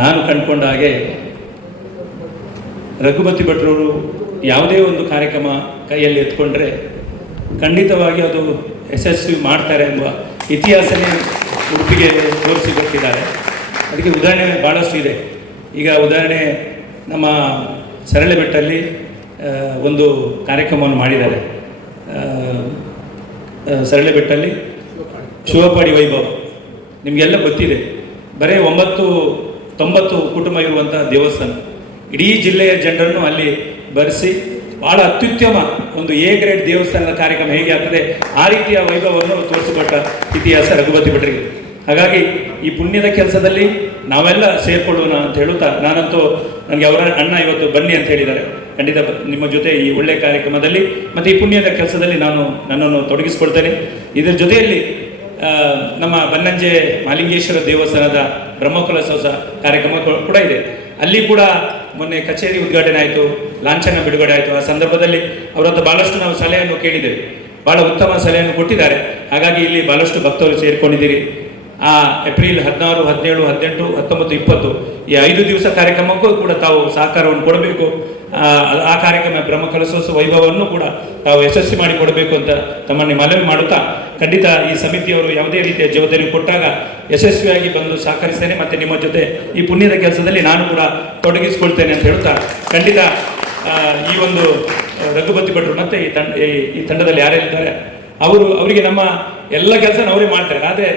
ನಾನು ಕಂಡುಕೊಂಡ ಹಾಗೆ ರಘುಪತಿ ಭಟ್ರವರು ಯಾವುದೇ ಒಂದು ಕಾರ್ಯಕ್ರಮ ಕೈಯಲ್ಲಿ ಎತ್ಕೊಂಡ್ರೆ ಖಂಡಿತವಾಗಿ ಅದು ಯಶಸ್ವಿ ಮಾಡ್ತಾರೆ ಎಂಬ ಇತಿಹಾಸನೇ ಉಡುಪಿಗೆ ತೋರಿಸಿಕೊಟ್ಟಿದ್ದಾರೆ. ಅದಕ್ಕೆ ಉದಾಹರಣೆ ಭಾಳಷ್ಟು ಇದೆ. ಈಗ ಉದಾಹರಣೆ, ನಮ್ಮ ಸರಳೆಬೆಟ್ಟಲ್ಲಿ ಒಂದು ಕಾರ್ಯಕ್ರಮವನ್ನು ಮಾಡಿದ್ದಾರೆ. ಸರಳೆಬೆಟ್ಟಲ್ಲಿ ಶಿವಪಾಡಿ ವೈಭವ ನಿಮಗೆಲ್ಲ ಗೊತ್ತಿದೆ. ಬರೀ 90 ಕುಟುಂಬ ಇರುವಂಥ ದೇವಸ್ಥಾನ. ಇಡೀ ಜಿಲ್ಲೆಯ ಜನರನ್ನು ಅಲ್ಲಿ ಬರೆಸಿ ಭಾಳ ಅತ್ಯುತ್ತಮ ಒಂದು ಎ ಗ್ರೇಡ್ ದೇವಸ್ಥಾನದ ಕಾರ್ಯಕ್ರಮ ಹೇಗೆ ಆಗ್ತದೆ ಆ ರೀತಿಯ ವೈಭವವನ್ನು ತೋರಿಸಿಕೊಟ್ಟ ಇತಿಹಾಸ ರಘುಪತಿ ಭಟ್ರಿಗೆ. ಹಾಗಾಗಿ ಈ ಪುಣ್ಯದ ಕೆಲಸದಲ್ಲಿ ನಾವೆಲ್ಲ ಸೇರಿಕೊಳ್ಳೋಣ ಅಂತ ಹೇಳುತ್ತಾ, ನಾನಂತೂ ನನಗೆ ಅವರ ಅಣ್ಣ ಇವತ್ತು ಬನ್ನಿ ಅಂತ ಹೇಳಿದ್ದಾರೆ. ಖಂಡಿತ ನಿಮ್ಮ ಜೊತೆ ಈ ಒಳ್ಳೆಯ ಕಾರ್ಯಕ್ರಮದಲ್ಲಿ ಮತ್ತು ಈ ಪುಣ್ಯದ ಕೆಲಸದಲ್ಲಿ ನನ್ನನ್ನು ತೊಡಗಿಸ್ಕೊಳ್ತೇನೆ. ಇದರ ಜೊತೆಯಲ್ಲಿ ನಮ್ಮ ಬನ್ನಂಜೆ ಮಾಲಿಂಗೇಶ್ವರ ದೇವಸ್ಥಾನದ ಬ್ರಹ್ಮಕಲಶೋತ್ಸವ ಕಾರ್ಯಕ್ರಮ ಕೂಡ ಇದೆ. ಅಲ್ಲಿ ಕೂಡ ಮೊನ್ನೆ ಕಚೇರಿ ಉದ್ಘಾಟನೆ ಆಯಿತು, ಲಾಂಛನ ಬಿಡುಗಡೆ ಆಯಿತು. ಆ ಸಂದರ್ಭದಲ್ಲಿ ಅವರದ್ದು ಭಾಳಷ್ಟು ನಾವು ಸಲಹೆಯನ್ನು ಕೇಳಿದ್ದೇವೆ, ಭಾಳ ಉತ್ತಮ ಸಲಹೆಯನ್ನು ಕೊಟ್ಟಿದ್ದಾರೆ. ಹಾಗಾಗಿ ಇಲ್ಲಿ ಭಾಳಷ್ಟು ಭಕ್ತರು ಸೇರಿಕೊಂಡಿದ್ದೀರಿ. ಆ ಏಪ್ರಿಲ್ 16, 17, 18, 19, 20 ಈ 5 ದಿವಸ ಕಾರ್ಯಕ್ರಮಕ್ಕೂ ಕೂಡ ತಾವು ಸಹಕಾರವನ್ನು ಕೊಡಬೇಕು. ಆ ಕಾರ್ಯಕ್ರಮ ಬ್ರಹ್ಮಕಲಶೋತ್ಸವ ವೈಭವವನ್ನು ಕೂಡ ತಾವು ಯಶಸ್ವಿ ಮಾಡಿಕೊಡಬೇಕು ಅಂತ ತಮ್ಮನ್ನು ಮನವಿ ಮಾಡುತ್ತಾ, ಖಂಡಿತ ಈ ಸಮಿತಿಯವರು ಯಾವುದೇ ರೀತಿಯ ಜವಾಬ್ದಾರಿ ಕೊಟ್ಟಾಗ ಯಶಸ್ವಿಯಾಗಿ ಬಂದು ಸಹಕರಿಸ್ತೇನೆ ಮತ್ತು ನಿಮ್ಮ ಜೊತೆ ಈ ಪುಣ್ಯದ ಕೆಲಸದಲ್ಲಿ ನಾನು ಕೂಡ ತೊಡಗಿಸಿಕೊಳ್ತೇನೆ ಅಂತ ಹೇಳ್ತಾ, ಖಂಡಿತ ಈ ಒಂದು ರಘುಪತಿ ಭಟ್ರು ಮತ್ತು ಈ ತಂಡದಲ್ಲಿ ಯಾರ್ಯಾರಿದ್ದಾರೆ ಅವರಿಗೆ ನಮ್ಮ ಎಲ್ಲ ಕೆಲಸ ಅವರೇ ಮಾಡ್ತಾರೆ. ಆದರೆ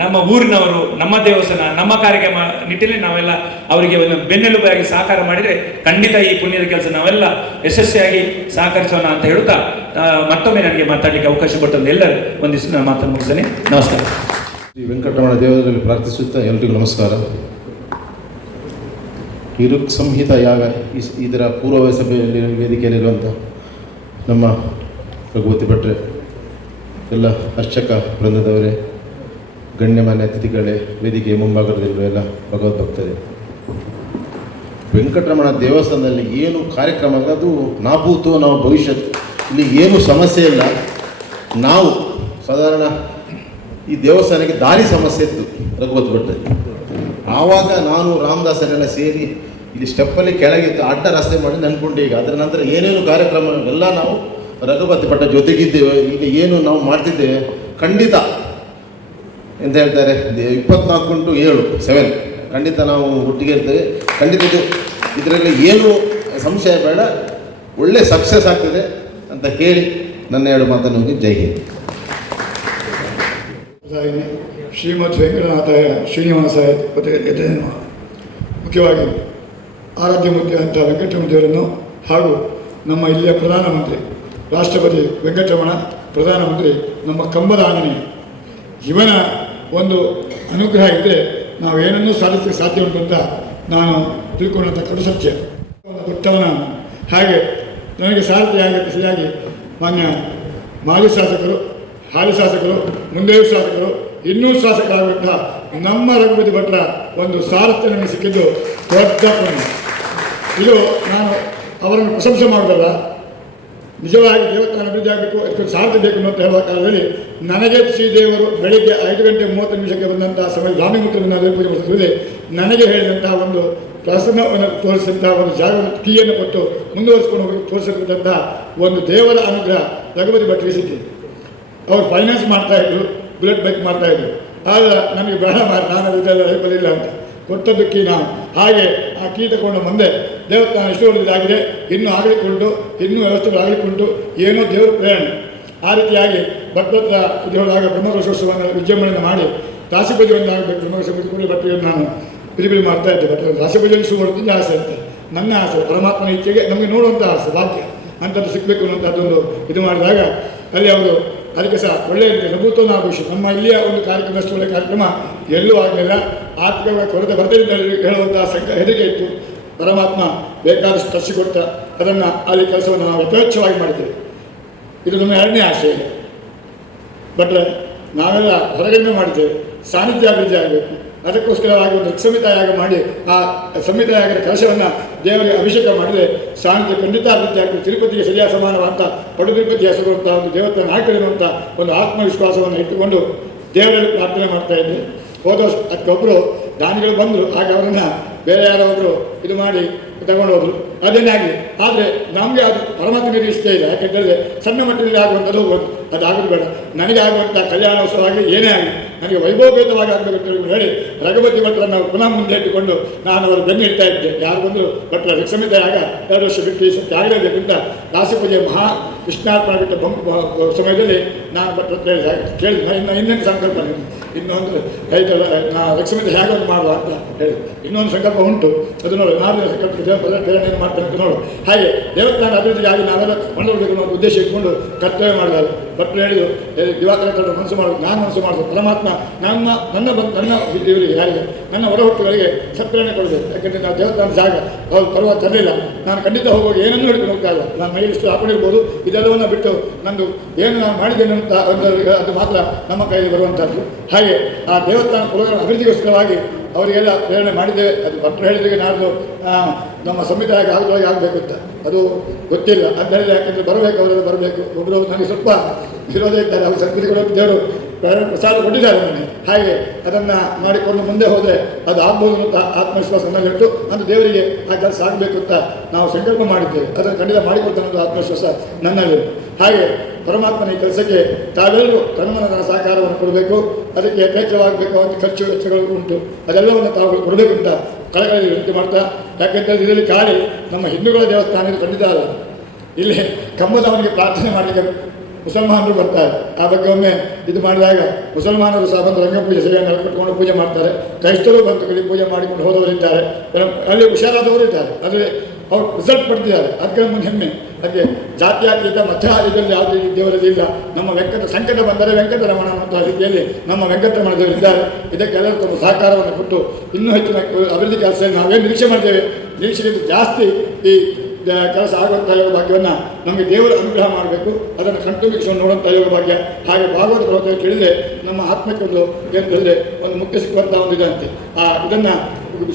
ನಮ್ಮ ಊರಿನವರು, ನಮ್ಮ ದೇವಸ್ಥಾನ, ನಮ್ಮ ಕಾರ್ಯಕ್ರಮ ನಿಟ್ಟಿನಲ್ಲಿ ನಾವೆಲ್ಲ ಅವರಿಗೆ ಒಂದು ಬೆನ್ನೆಲುಬಾಗಿ ಸಹಕಾರ ಮಾಡಿದರೆ ಖಂಡಿತ ಈ ಪುಣ್ಯದ ಕೆಲಸ ನಾವೆಲ್ಲ ಯಶಸ್ವಿಯಾಗಿ ಸಹಕರಿಸೋಣ ಅಂತ ಹೇಳ್ತಾ, ಮತ್ತೊಮ್ಮೆ ನನಗೆ ಮಾತಾಡಲಿಕ್ಕೆ ಅವಕಾಶ ಕೊಟ್ಟಂತ ಎಲ್ಲರೂ ಒಂದಿಷ್ಟು ನಾನು ಮಾತನ್ನು ಮುಗಿಸ್ತೇನೆ. ನಮಸ್ಕಾರ. ಶ್ರೀ ವೆಂಕಟರಮಣ ದೇವರಲ್ಲಿ ಪ್ರಾರ್ಥಿಸುತ್ತಾ ಎಲ್ರಿಗೂ ನಮಸ್ಕಾರ. ಈ ಋಕ್ ಸಂಹಿತ ಯಾಗ ಇದರ ಪೂರ್ವ ಸಭೆಯಲ್ಲಿ ವೇದಿಕೆಯಲ್ಲಿರುವಂಥ ನಮ್ಮ ರಘುಪತಿ ಭಟ್ರೆ, ಎಲ್ಲ ಅರ್ಚಕ ವೃಂದದವರೇ, ಗಣ್ಯಮಾನ್ಯ ಅತಿಥಿಗಳೇ, ವೇದಿಕೆಯ ಮುಂಭಾಗದಲ್ಲಿರುವ ಎಲ್ಲ ಭಗವದ್ಭಕ್ತರೇ, ವೆಂಕಟರಮಣ ದೇವಸ್ಥಾನದಲ್ಲಿ ಏನು ಕಾರ್ಯಕ್ರಮ ಅದು ನಾಭೂತು ನಾವು ಭವಿಷ್ಯತ್, ಇಲ್ಲಿ ಏನು ಸಮಸ್ಯೆ ಇಲ್ಲ. ನಾವು ಸಾಧಾರಣ ಈ ದೇವಸ್ಥಾನಕ್ಕೆ ದಾರಿ ಸಮಸ್ಯೆ ಇತ್ತು ರಘುಪತಿ ಭಟ್ರೆ. ಆವಾಗ ನಾನು ರಾಮದಾಸರೆಲ್ಲ ಸೇರಿ ಇಲ್ಲಿ ಸ್ಟೆಪ್ಪಲ್ಲಿ ಕೆಳಗಿದ್ದು ಅಡ್ಡ ರಸ್ತೆ ಮಾಡಿ ಅಂದ್ಕೊಂಡೆ. ಈಗ ಅದರ ನಂತರ ಏನೇನು ಕಾರ್ಯಕ್ರಮ ಎಲ್ಲ ನಾವು ರಘುಪತಿ ಭಟ್ರ ಜೊತೆಗಿದ್ದೇವೆ. ಈಗ ಏನು ನಾವು ಮಾಡ್ತಿದ್ದೇವೆ ಖಂಡಿತ ಎಂತ ಹೇಳ್ತಾರೆ 24x7 ಖಂಡಿತ ನಾವು ಒಟ್ಟಿಗೆ ಇರ್ತೇವೆ. ಖಂಡಿತ ಇದರಲ್ಲಿ ಏನು ಸಂಶಯ ಬೇಡ, ಒಳ್ಳೆ ಸಕ್ಸಸ್ ಆಗ್ತದೆ ಅಂತ ಹೇಳಿ ನನ್ನ 2 ಮಾತನ್ನು ಹೋಗಿ ಜೈ ಹಿಂದ್. ಶ್ರೀಮದ್ ವೆಂಕಟನಾಥಾಯ ಶ್ರೀನಿವಾಸಾಯ ಪತಿಗೆ ಮುಖ್ಯವಾಗಿ ಆರಾಧ್ಯ ಮೂರ್ತಿ ಅಂತ ವೆಂಕಟರಮಣ ದೇವರನ್ನು ಹಾಗೂ ನಮ್ಮ ಇಲ್ಲಿಯ ಪ್ರಧಾನಮಂತ್ರಿ ರಾಷ್ಟ್ರಪತಿ ವೆಂಕಟರಮಣ, ಪ್ರಧಾನಮಂತ್ರಿ ನಮ್ಮ ಕಂಬದ ಆಂಜನೇಯ, ಇವನ ಒಂದು ಅನುಗ್ರಹ ಇದ್ದರೆ ನಾವು ಏನನ್ನೂ ಸಾಧಿಸಲಿಕ್ಕೆ ಸಾಧ್ಯ ಉಂಟು ಅಂತ ನಾನು ತಿಳ್ಕೊಂಡಂಥ ಕಡು ಸತ್ಯ. ಉತ್ತಮನ ಹಾಗೆ ನನಗೆ ಸರಿಯಾಗಿ ಮಾನ್ಯ ಮಾಜಿ ಶಾಸಕರು, ಹಾಲಿ ಶಾಸಕರು, ಮುಂದೆ ಶಾಸಕರು, ಇನ್ನೂ ಶಾಸಕರಾಗುವಂಥ ನಮ್ಮ ರಘುಪತಿ ಭಟ್ರ ಒಂದು ಸಾರಥ್ಯ ನನಗೆ ಸಿಕ್ಕಿದ್ದು ದೊಡ್ಡ ಪುಣ್ಯ. ಇದು ನಾನು ಅವರನ್ನು ಪ್ರಶಂಸೆ ಮಾಡೋದಲ್ಲ, ನಿಜವಾಗಿ ದೇವಸ್ಥಾನ ಅಭಿವೃದ್ಧಿ ಆಗಬೇಕು, ಅದಕ್ಕೆ ಸಾರಥ್ಯ ಬೇಕು ಅಂತ ಹೇಳುವ ಕಾಲದಲ್ಲಿ ನನಗೆ ಶ್ರೀದೇವರು ಬೆಳಿಗ್ಗೆ 5:30 ಬಂದಂಥ ಸಮಯ ಗಾಮಿಮೂತ್ರವನ್ನು ಪೂಜೆ ಮಾಡಿಸಿದ್ರೆ ನನಗೆ ಹೇಳಿದಂಥ ಒಂದು ಪ್ರಸನ್ನವನ್ನು ತೋರಿಸಿದಂಥ ಒಂದು ಜಾಗವನ್ನು ಕೀಯನ್ನು ಕೊಟ್ಟು ಮುಂದುವರಿಸ್ಕೊಂಡು ಹೋಗಿ ತೋರಿಸಿದಂಥ ಒಂದು ದೇವರ ಅನುಗ್ರಹ ರಘುಪತಿ ಭಟ್ರಿಗೆ ಸಿಕ್ಕಿದೆ. ಅವರು ಫೈನಾನ್ಸ್ ಮಾಡ್ತಾಯಿದ್ರು, ಬುಲೆಟ್ ಬೈಕ್ ಮಾಡ್ತಾಯಿದ್ರು. ಆದರೆ ನನಗೆ ಬೇಡ ನಾನು ಇದೆಲ್ಲ ಲೈಫಲ್ಲಿಲ್ಲ ಅಂತ ಕೊಟ್ಟದ್ದಕ್ಕೆ ನಾವು ಹಾಗೆ ಆ ಕೀ ತಗೊಂಡು ಮುಂದೆ ದೇವಸ್ಥಾನ ಎಷ್ಟು ಒಳ್ಳೆಯದಾಗಿದೆ, ಇನ್ನೂ ಆಗಲಿಕ್ಕುಂಟು, ಇನ್ನೂ ವ್ಯವಸ್ಥೆಗಳು ಆಗಲಿಕ್ಕುಂಟು, ಏನೋ ದೇವರ ಪ್ರೇರಣೆ. ಆ ರೀತಿಯಾಗಿ ಭಟ್ಟ ಇದರೊಳಗ ಬ್ರಹ್ಮಕಲಶೋತ್ಸವವನ್ನು ವಿಜೃಂಭಣೆಯನ್ನು ಮಾಡಿ ರಾಶಿಪೂಜೆಯನ್ನು ಆಗಬೇಕು. ಬ್ರಹ್ಮಕಲಶ ಕೂಡ ಭಟ್ಟಿಗೆ ನಾನು ಪಿಲಿಪಿಲಿ ಮಾಡ್ತಾ ಇದ್ದೆ. ಬಟ್ ರಾಶಿಪೂಜೆಯಲ್ಲಿ ಸುವರ್ತಿಗೆ ಆಸೆ ಇರುತ್ತೆ, ನನ್ನ ಆಸೆ, ಪರಮಾತ್ಮನ ಇಚ್ಛೆಗೆ ನಮಗೆ ನೋಡುವಂಥ ಆಸೆ, ಭಾಗ್ಯ ಅಂಥದ್ದು ಸಿಗಬೇಕು ಅನ್ನೋಂಥದ್ದೊಂದು ಇದು ಮಾಡಿದಾಗ ಅಲ್ಲಿ ಅವರು ಅದಕ್ಕೆ ಸಹ ಒಳ್ಳೆಯ ಲಘುತ್ವವನ್ನು ಆಘೋಷ. ನಮ್ಮ ಇಲ್ಲಿಯ ಒಂದು ಕಾರ್ಯಕ್ರಮದಷ್ಟು ಒಳ್ಳೆಯ ಕಾರ್ಯಕ್ರಮ ಎಲ್ಲೂ ಆಗಲಿಲ್ಲ. ಆರ್ಥಿಕ ಕೊರತೆ ಬರ್ತದೆ ಹೇಳುವಂಥ ಹೆದರಿಕೆ ಇತ್ತು. ಪರಮಾತ್ಮ ಬೇಕಾದಷ್ಟು ತರಿಸಿಕೊಟ್ಟ ಅದನ್ನು ಅಲ್ಲಿ ಕೆಲಸವನ್ನು ನಾವು ಯಥೇಚ್ಛವಾಗಿ ಮಾಡಿದ್ದೇವೆ. ಇದು ನಮ್ಮ 2ನೇ ಆಶಯ. ಬಟ್ ನಾವೆಲ್ಲ ಹೊರಗಡೆ ಮಾಡಿದ್ದೇವೆ, ಸಾನ್ನಿಧ್ಯ ಅಭಿವೃದ್ಧಿ ಆಗಬೇಕು. ಅದಕ್ಕೋಸ್ಕರವಾಗಿ ಒಂದು ಸಂಹಿತಾಯಾಗ ಮಾಡಿ ಆ ಸಂಹಿತಾಯಾಗದ ಕಲಶವನ್ನು ದೇವರಿಗೆ ಅಭಿಷೇಕ ಮಾಡಿದರೆ ಸಾನ್ನಿಧ್ಯ ಖಂಡಿತ ಅಭಿವೃದ್ಧಿ ಆಗ್ತದೆ. ತಿರುಪತಿಗೆ ಸರಿಯಾದ ಸಮಾನವಂತ ಪಡು ತಿರುಪತಿ ಹೆಸರುವಂಥ ಒಂದು ದೇವತೆಯನ್ನು ಹಾಕಿರುವಂಥ ಒಂದು ಆತ್ಮವಿಶ್ವಾಸವನ್ನು ಇಟ್ಟುಕೊಂಡು ದೇವರಲ್ಲಿ ಪ್ರಾರ್ಥನೆ ಮಾಡ್ತಾ ಇದ್ದೆ. ಹೋದ ವರ್ಷ ಅದಕ್ಕೊಬ್ಬರು ದಾನಿಗಳು ಬಂದರು, ಆಗ ಅವರನ್ನು ಬೇರೆ ಯಾರೋ ಒಬ್ಬರು ಇದು ಮಾಡಿ ತಗೊಂಡು ಹೋದರು. ಅದೇನೇ ಆಗಲಿ, ಆದರೆ ನಮಗೆ ಅದು ಪರಮಾತ್ಮನಿಗೆ ಇಷ್ಟ ಇಲ್ಲ. ಯಾಕೆಂತೇಳಿದ್ರೆ ಸಣ್ಣ ಮಟ್ಟದಲ್ಲಿ ಆಗುವಂಥದ್ದು ಅದು ಆಗೋದು ಬೇಡ. ನನಗೆ ಆಗುವಂಥ ಕಲ್ಯಾಣೋತ್ಸವ ಆಗಲಿ ಏನೇ ಆಗಲಿ ನನಗೆ ವೈಭವಪೇತವಾಗಿ ಆಗಬೇಕು ಅಂತ ಹೇಳಿ ರಘುಪತಿ ಭಟ್ರನ್ನು ಪುನಃ ಮುಂದೆ ಇಟ್ಟುಕೊಂಡು ನಾನು ಅವರು ಬೆನ್ನಿಡ್ತಾ ಇದ್ದೆ. ಯಾರು ಬಂದರು ಭಟ್ರ ಸಮಿತಿಯಾಗ 2 ವರ್ಷ ಬಿಟ್ಟು ಈ ಸತ್ಯ ಆಗಲೇಬೇಕಂತ ರಾಶಿಪೂಜೆ ಮಹಾ ಕೃಷ್ಣಾರ್ಪಣೆ ಬಿಟ್ಟ ಸಮಯದಲ್ಲಿ ನಾನು ಭಟ್ರ ಕೇಳಿದೆ ಇನ್ನೊಂದು ಸಂಕಲ್ಪ, ಇನ್ನೊಂದು ರೈತರ ರಕ್ಷಮಿತ ಹೇಗೆ ಮಾಡುವ ಅಂತ ಹೇಳಿ ಇನ್ನೊಂದು ಸಂಕಲ್ಪ ಉಂಟು. ಅದು ನೋಡು, ನಾಡಿನ ಸಂಕಲ್ಪ ಪ್ರೇರಣೆಯನ್ನು ಮಾಡ್ತೇನೆ ಅಂತ ನೋಡು. ಹಾಗೆ ದೇವಸ್ಥಾನ ಅಭಿವೃದ್ಧಿಗಾಗಿ ನಾವೆಲ್ಲ ಕೊಂಡೋಗಬೇಕು ಅನ್ನೋ ಉದ್ದೇಶ ಇಟ್ಕೊಂಡು ಕರ್ತವ್ಯ ಮಾಡಿದಾಗ ಭಟ್ರು ಹೇಳಿದ್ರು, ದಿವಾಕರ ಮನಸ್ಸು ಮಾಡೋದು, ನಾನು ಮನಸ್ಸು ಮಾಡೋದು. ಪರಮಾತ್ಮ ನನ್ನ ಇವರಿಗೆ ಯಾರಿಗೆ ನನ್ನ ಹೊರಹುಟ್ಟುಗಳಿಗೆ ಸತ್ಪ್ರೇರಣೆ ಕೊಡಬೇಕು. ಯಾಕೆಂದರೆ ನಾವು ದೇವಸ್ಥಾನ ಜಾಗ ಅವ್ರು ಬರುವ ತರಲಿಲ್ಲ. ನಾನು ಖಂಡಿತ ಹೋಗುವಾಗ ಏನನ್ನೂ ಹಿಡ್ಕೊಂಡು ಹೋಗ್ತಾ ಇಲ್ಲ. ನಾನು ಮೈಲಿಷ್ಟು ಹಾಕೊಂಡಿರ್ಬೋದು, ಇದೆಲ್ಲವನ್ನು ಬಿಟ್ಟು ನಂದು ಏನು ನಾನು ಮಾಡಿದ್ದೇನೆ ಅಂತ ಅದು ಮಾತ್ರ ನಮ್ಮ ಕೈಯಲ್ಲಿ ಬರುವಂಥದ್ದು. ಹಾಗೆ ಆ ದೇವಸ್ಥಾನ ಕುಲಗಳ ಅಭಿವೃದ್ಧಿಗೋಸ್ಕರವಾಗಿ ಅವರಿಗೆಲ್ಲ ಪ್ರೇರಣೆ ಮಾಡಿದ್ದೇವೆ. ಅದು ಭಟ್ರು ಹೇಳಿದ್ರೆ ನಾಡ್ದು ನಮ್ಮ ಸಂವಿಧಾನಕ್ಕೆ ಆಗದೊಳಗೆ ಆಗಬೇಕು ಅಂತ ಅದು ಗೊತ್ತಿಲ್ಲ ಅಂತ ಹೇಳಿದ್ರೆ. ಯಾಕೆಂದರೆ ಬರಬೇಕು, ಅವರೆಲ್ಲ ಬರಬೇಕು. ಒಬ್ಬರು ನನಗೆ ಸ್ವಲ್ಪ ವಿರೋಧ ಇದ್ದಾರೆ. ಅವರು ಸಂಸ್ಕೃತಿಗಳು ದೇವರು ಪ್ರಸಾದ ಕೊಟ್ಟಿದ್ದಾರೆ ಮೊನ್ನೆ. ಹಾಗೆ ಅದನ್ನು ಮಾಡಿಕೊಂಡು ಮುಂದೆ ಹೋದರೆ ಅದು ಆಗ್ಬೋದು ಅಂತ ಆತ್ಮವಿಶ್ವಾಸ ನನ್ನಲ್ಲಿಟ್ಟು ನಾನು ದೇವರಿಗೆ ಆ ಕೆಲಸ ಆಗಬೇಕು ಅಂತ ನಾವು ಸಂಕಲ್ಪ ಮಾಡಿದ್ದೇವೆ. ಅದನ್ನು ಖಂಡಿತ ಮಾಡಿಕೊಡ್ತಾನೆ ಅನ್ನೋದು ಆತ್ಮವಿಶ್ವಾಸ ನನ್ನಲ್ಲಿ. ಹಾಗೆ ಪರಮಾತ್ಮನ ಈ ಕೆಲಸಕ್ಕೆ ತಾವೆಲ್ಲರೂ ತನ್ಮನ ಸಹಕಾರವನ್ನು ಕೊಡಬೇಕು. ಅದಕ್ಕೆ ಯಥೇಚ್ಛವಾಗಬೇಕು ಅಂತ ಖರ್ಚು ವೆಚ್ಚಗಳು ಉಂಟು, ಅದೆಲ್ಲವನ್ನು ತಾವು ಕೊಡಬೇಕು ಅಂತ ಕಳಕಳಿ ವಿನಂತಿ ಮಾಡ್ತಾ. ಯಾಕೆಂತಂದರೆ ಇದರಲ್ಲಿ ಖಾಲಿ ನಮ್ಮ ಹಿಂದೂಗಳ ದೇವಸ್ಥಾನ ಇದು ಖಂಡಿತ ಅಲ್ಲ. ಇಲ್ಲಿ ಕಂಬದವನಿಗೆ ಪ್ರಾರ್ಥನೆ ಮಾಡಲಿಕ್ಕೆ ಮುಸಲ್ಮಾನರು ಬರ್ತಾರೆ. ಆ ಬಗ್ಗೆ ಒಮ್ಮೆ ಇದು ಮಾಡಿದಾಗ ಮುಸಲ್ಮಾನರು ಸಹ ಬಂದು ರಂಗಪೂಜೆ ಸರಿಯಾಗಿ ಕಟ್ಕೊಂಡು ಪೂಜೆ ಮಾಡ್ತಾರೆ. ಕ್ರೈಸ್ತರು ಬಂದು ಪೂಜೆ ಮಾಡಿಕೊಂಡು ಹೋದವರಿದ್ದಾರೆ, ಅಲ್ಲಿ ಹುಷಾರಾದವರು ಇದ್ದಾರೆ. ಆದರೆ ಅವ್ರು ರಿಸಲ್ಟ್ ಪಡ್ತಿದ್ದಾರೆ. ಅದಕ್ಕೆ ಮುಂದೆ ಹೆಮ್ಮೆ. ಅದಕ್ಕೆ ಜಾತ್ಯಾತೀತ ಮಧ್ಯಾದಿದಲ್ಲಿ ಯಾವುದೇ ದೇವರದಿಲ್ಲ. ನಮ್ಮ ಸಂಕಟ ಬಂದರೆ ವೆಂಕಟರಮಣ ಅಂತ ರೀತಿಯಲ್ಲಿ ನಮ್ಮ ವೆಂಕಟರಮಣ ದೇವರಿದ್ದಾರೆ. ಇದಕ್ಕೆಲ್ಲರೂ ತಮ್ಮ ಸಹಕಾರವನ್ನು ಕೊಟ್ಟು ಇನ್ನೂ ಹೆಚ್ಚಿನ ಅಭಿವೃದ್ಧಿ ಕೆಲಸ ನಾವೇನು ನಿರೀಕ್ಷೆ ಮಾಡ್ತೇವೆ, ನಿರೀಕ್ಷೆಗಿಂತ ಜಾಸ್ತಿ ಈ ಕೆಲಸ ಆಗುವಂಥ ಯೋಗ ಭಾಗ್ಯವನ್ನು ನಮಗೆ ದೇವರ ಅನುಗ್ರಹ ಮಾಡಬೇಕು. ಅದನ್ನು ಕಣ್ತುಂಬಿಸಿಕೊಂಡು ನೋಡುವಂಥ ಯೋಗ ಭಾಗ್ಯ. ಹಾಗೆ ಭಾಗವತ ಪ್ರವಚನ ಕೇಳಿದರೆ ನಮ್ಮ ಆತ್ಮಕ್ಕೆ ಒಂದು ಏನಂತಂದರೆ ಒಂದು ಮುಕ್ತಿ ಸಿಕ್ಕುವಂಥ ಒಂದು ಇದಂತೆ. ಇದನ್ನು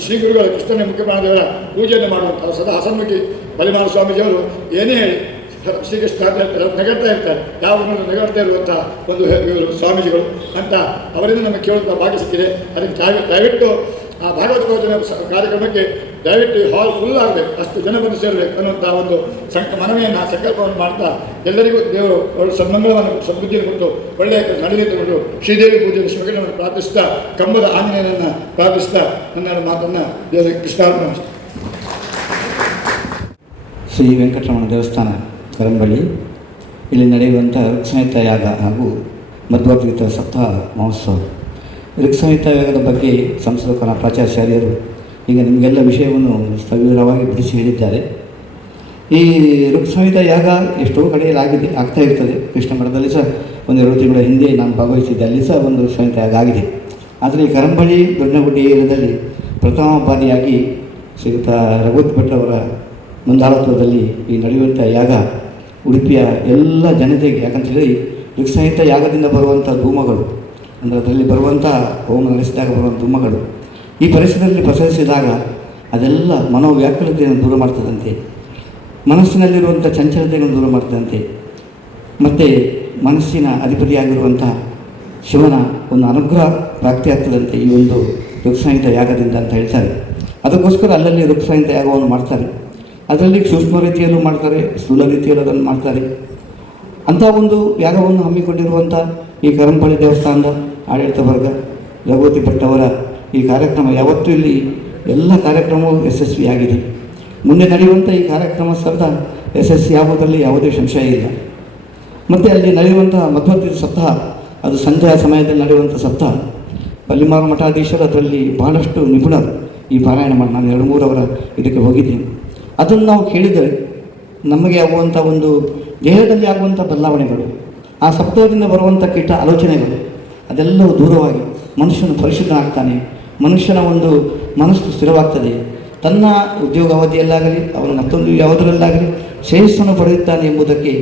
ಶ್ರೀ ಗುರುಗಳ ಕೃಷ್ಣನೇ ಮುಖ್ಯ ಪ್ರಾಣದೇವರ ಪೂಜೆಯನ್ನು ಮಾಡುವಂಥ ಸದಾ ಹಸನ್ಮುಖಿ ಬಲಿಮಾನ ಸ್ವಾಮೀಜಿಯವರು ಏನೇ ಹೇಳಿ ಶ್ರೀಕೃಷ್ಣ ನಗಡ್ತಾ ಇರ್ತಾರೆ. ಯಾವ ನಗಡ್ತಾ ಇರುವಂಥ ಒಂದು ಸ್ವಾಮೀಜಿಗಳು ಅಂತ ಅವರಿಂದ ನಮಗೆ ಕೇಳುವಂಥ ಭಾಗ್ಯ ಸಿಕ್ಕಿದೆ. ಅದಕ್ಕೆ ದಯವಿಟ್ಟು ಆ ಭಾಗವತ ಪ್ರವಚನ ಕಾರ್ಯಕ್ರಮಕ್ಕೆ ದಯವಿಟ್ಟು ಹಾಲ್ ಫುಲ್ ಆಗಬೇಕು, ಅಷ್ಟು ಜನ ಬಂದು ಸೇರಬೇಕು ಅನ್ನುವಂಥ ಒಂದು ಮನವಿಯನ್ನು ಸಂಕಲ್ಪವನ್ನು ಮಾಡ್ತಾ ಎಲ್ಲರಿಗೂ ದೇವರು ಒಳ್ಳೆ ಸನ್ಮಂಗಳವನ್ನು ಸಮೃದ್ಧಿಯನ್ನು ಕೊಟ್ಟು ಒಳ್ಳೆಯ ನಡೀಲಿಕ್ಕೆ ಕೊಟ್ಟು ಶ್ರೀದೇವಿ ಪೂಜೆ ಶಿವಗಣವನ್ನು ಪ್ರಾರ್ಥಿಸ್ತಾ ಕಂಬದ ಆಂಜನೇಯನನ್ನು ಪ್ರಾರ್ಥಿಸ್ತಾ ನನ್ನ ಮಾತನ್ನು ದೇವರಿಗೆ ಕೃಷ್ಣಾರ್ಪಣೆ. ಶ್ರೀ ವೆಂಕಟರಮಣ ದೇವಸ್ಥಾನ ಕರಂಬಳ್ಳಿ ಇಲ್ಲಿ ನಡೆಯುವಂಥ ಋಕ್ಸಂಹಿತ ಯಾಗ ಹಾಗೂ ಮಧ್ವದ್ಗೀತ ಸಪ್ತಾಹ ಮಹೋತ್ಸವ. ಋಕ್ಸಂಹಿತ ಯಾಗದ ಬಗ್ಗೆ ಸಂಸ್ಕೃತ ಪ್ರಾಚಾರ್ಯರು ಈಗ ನಿಮಗೆಲ್ಲ ವಿಷಯವನ್ನು ಸವಿವರವಾಗಿ ಬಿಡಿಸಿ ಹೇಳಿದ್ದಾರೆ. ಈ ಋಕ್ಸಂಹಿತ ಯಾಗ ಎಷ್ಟೋ ಕಡೆಯಲ್ಲಿ ಆಗ್ತಾ ಇರ್ತದೆ. ಕೃಷ್ಣ ಮಠದಲ್ಲಿ ಸಹ 1-2 ತಿಂಗಳ ಹಿಂದೆ ನಾನು ಭಾಗವಹಿಸಿದ್ದೆ, ಅಲ್ಲಿ ಸಹ ಒಂದು ಋಕ್ಸಂಹಿತ ಯಾಗ ಆಗಿದೆ. ಆದರೆ ಈ ಕರಂಬಳ್ಳಿ ದೊಡ್ಡಗುಡ್ಡಿ ಏರಿಯಾದಲ್ಲಿ ಪ್ರಥಮ ಬಾರಿಯಾಗಿ ಶ್ರೀಯುತ ರಘುತ್ ಭಟ್ರವರ ಮುಂದಾಳತ್ವದಲ್ಲಿ ಈ ನಡೆಯುವಂಥ ಯಾಗ ಉಡುಪಿಯ ಎಲ್ಲ ಜನತೆಗೆ, ಯಾಕಂತೇಳಿ ಋಕ್ಸಂಹಿತ ಯಾಗದಿಂದ ಬರುವಂಥ ಧೂಮಗಳು ಅಂದರೆ ಅದರಲ್ಲಿ ಬರುವಂಥ ಹೋಮ ನಡೆಸಿದಾಗ ಬರುವಂಥ ಧೂಮಗಳು ಈ ಪರಿಸರದಲ್ಲಿ ಪಸರಿಸಿದಾಗ ಅದೆಲ್ಲ ಮನೋವ್ಯಾಕುಲತೆಯನ್ನು ದೂರ ಮಾಡ್ತದಂತೆ, ಮನಸ್ಸಿನಲ್ಲಿರುವಂಥ ಚಂಚಲತೆಯನ್ನು ದೂರ ಮಾಡ್ತದಂತೆ, ಮತ್ತು ಮನಸ್ಸಿನ ಅಧಿಪತಿಯಾಗಿರುವಂಥ ಶಿವನ ಒಂದು ಅನುಗ್ರಹ ಪ್ರಾಪ್ತಿಯಾಗ್ತದಂತೆ ಈ ಒಂದು ಋಕ್ಸಂಹಿತ ಯಾಗದಿಂದ ಅಂತ ಹೇಳ್ತಾರೆ. ಅದಕ್ಕೋಸ್ಕರ ಅಲ್ಲಲ್ಲಿ ಋಕ್ಸಂಹಿತ ಯಾಗವನ್ನು ಮಾಡ್ತಾರೆ. ಅದರಲ್ಲಿ ಸೂಕ್ಷ್ಮ ರೀತಿಯಲ್ಲೂ ಮಾಡ್ತಾರೆ, ಸ್ಥೂಲ ರೀತಿಯಲ್ಲೂ ಅದನ್ನು ಮಾಡ್ತಾರೆ. ಅಂಥ ಒಂದು ಯಾಗವನ್ನು ಹಮ್ಮಿಕೊಂಡಿರುವಂಥ ಈ ಕರಂಬಳ್ಳಿ ದೇವಸ್ಥಾನದ ಆಡಳಿತ ವರ್ಗ, ರಘುವತಿ ಭಟ್ಟವರ ಈ ಕಾರ್ಯಕ್ರಮ ಯಾವತ್ತೂ ಇಲ್ಲಿ ಎಲ್ಲ ಕಾರ್ಯಕ್ರಮವೂ ಯಶಸ್ವಿಯಾಗಿದೆ. ಮುಂದೆ ನಡೆಯುವಂಥ ಈ ಕಾರ್ಯಕ್ರಮ ಸದಾ ಯಶಸ್ವಿ ಆಗುವುದರಲ್ಲಿ ಯಾವುದೇ ಸಂಶಯ ಇಲ್ಲ. ಮತ್ತು ಅಲ್ಲಿ ನಡೆಯುವಂಥ ಮಧ್ವದ್ಗೀತ ಸಪ್ತಾಹ, ಅದು ಸಂಜೆಯ ಸಮಯದಲ್ಲಿ ನಡೆಯುವಂಥ ಸಪ್ತಾಹ. ಬಲಿಮಾರು ಮಠಾಧೀಶರು ಅದರಲ್ಲಿ ಬಹಳಷ್ಟು ನಿಪುಣರು ಈ ಪಾರಾಯಣ ಮಾಡಿ, ನಾನು 2-3 ಅವರ ಇದಕ್ಕೆ ಹೋಗಿದ್ದೀನಿ. ಅದನ್ನು ನಾವು ಕೇಳಿದರೆ ನಮಗೆ ಆಗುವಂಥ ಒಂದು ದೇಹದಲ್ಲಿ ಆಗುವಂಥ ಬದಲಾವಣೆಗಳು, ಆ ಸಪ್ತಾಹದಿಂದ ಬರುವಂಥ ಕೆಟ್ಟ ಆಲೋಚನೆಗಳು ಅದೆಲ್ಲವೂ ದೂರವಾಗಿ ಮನುಷ್ಯನು ಪರಿಶುದ್ಧನಾಗ್ತಾನೆ. ಮನುಷ್ಯನ ಒಂದು ಮನಸ್ಸು ಸ್ಥಿರವಾಗ್ತದೆ. ತನ್ನ ಉದ್ಯೋಗಾವಧಿಯಲ್ಲಾಗಲಿ ಅವನು ಮತ್ತೊಂದು ಯಾವುದರಲ್ಲಾಗಲಿ ಶ್ರೇಯಸ್ಸನ್ನು ಪಡೆಯುತ್ತಾನೆ ಎಂಬುದಕ್ಕೆ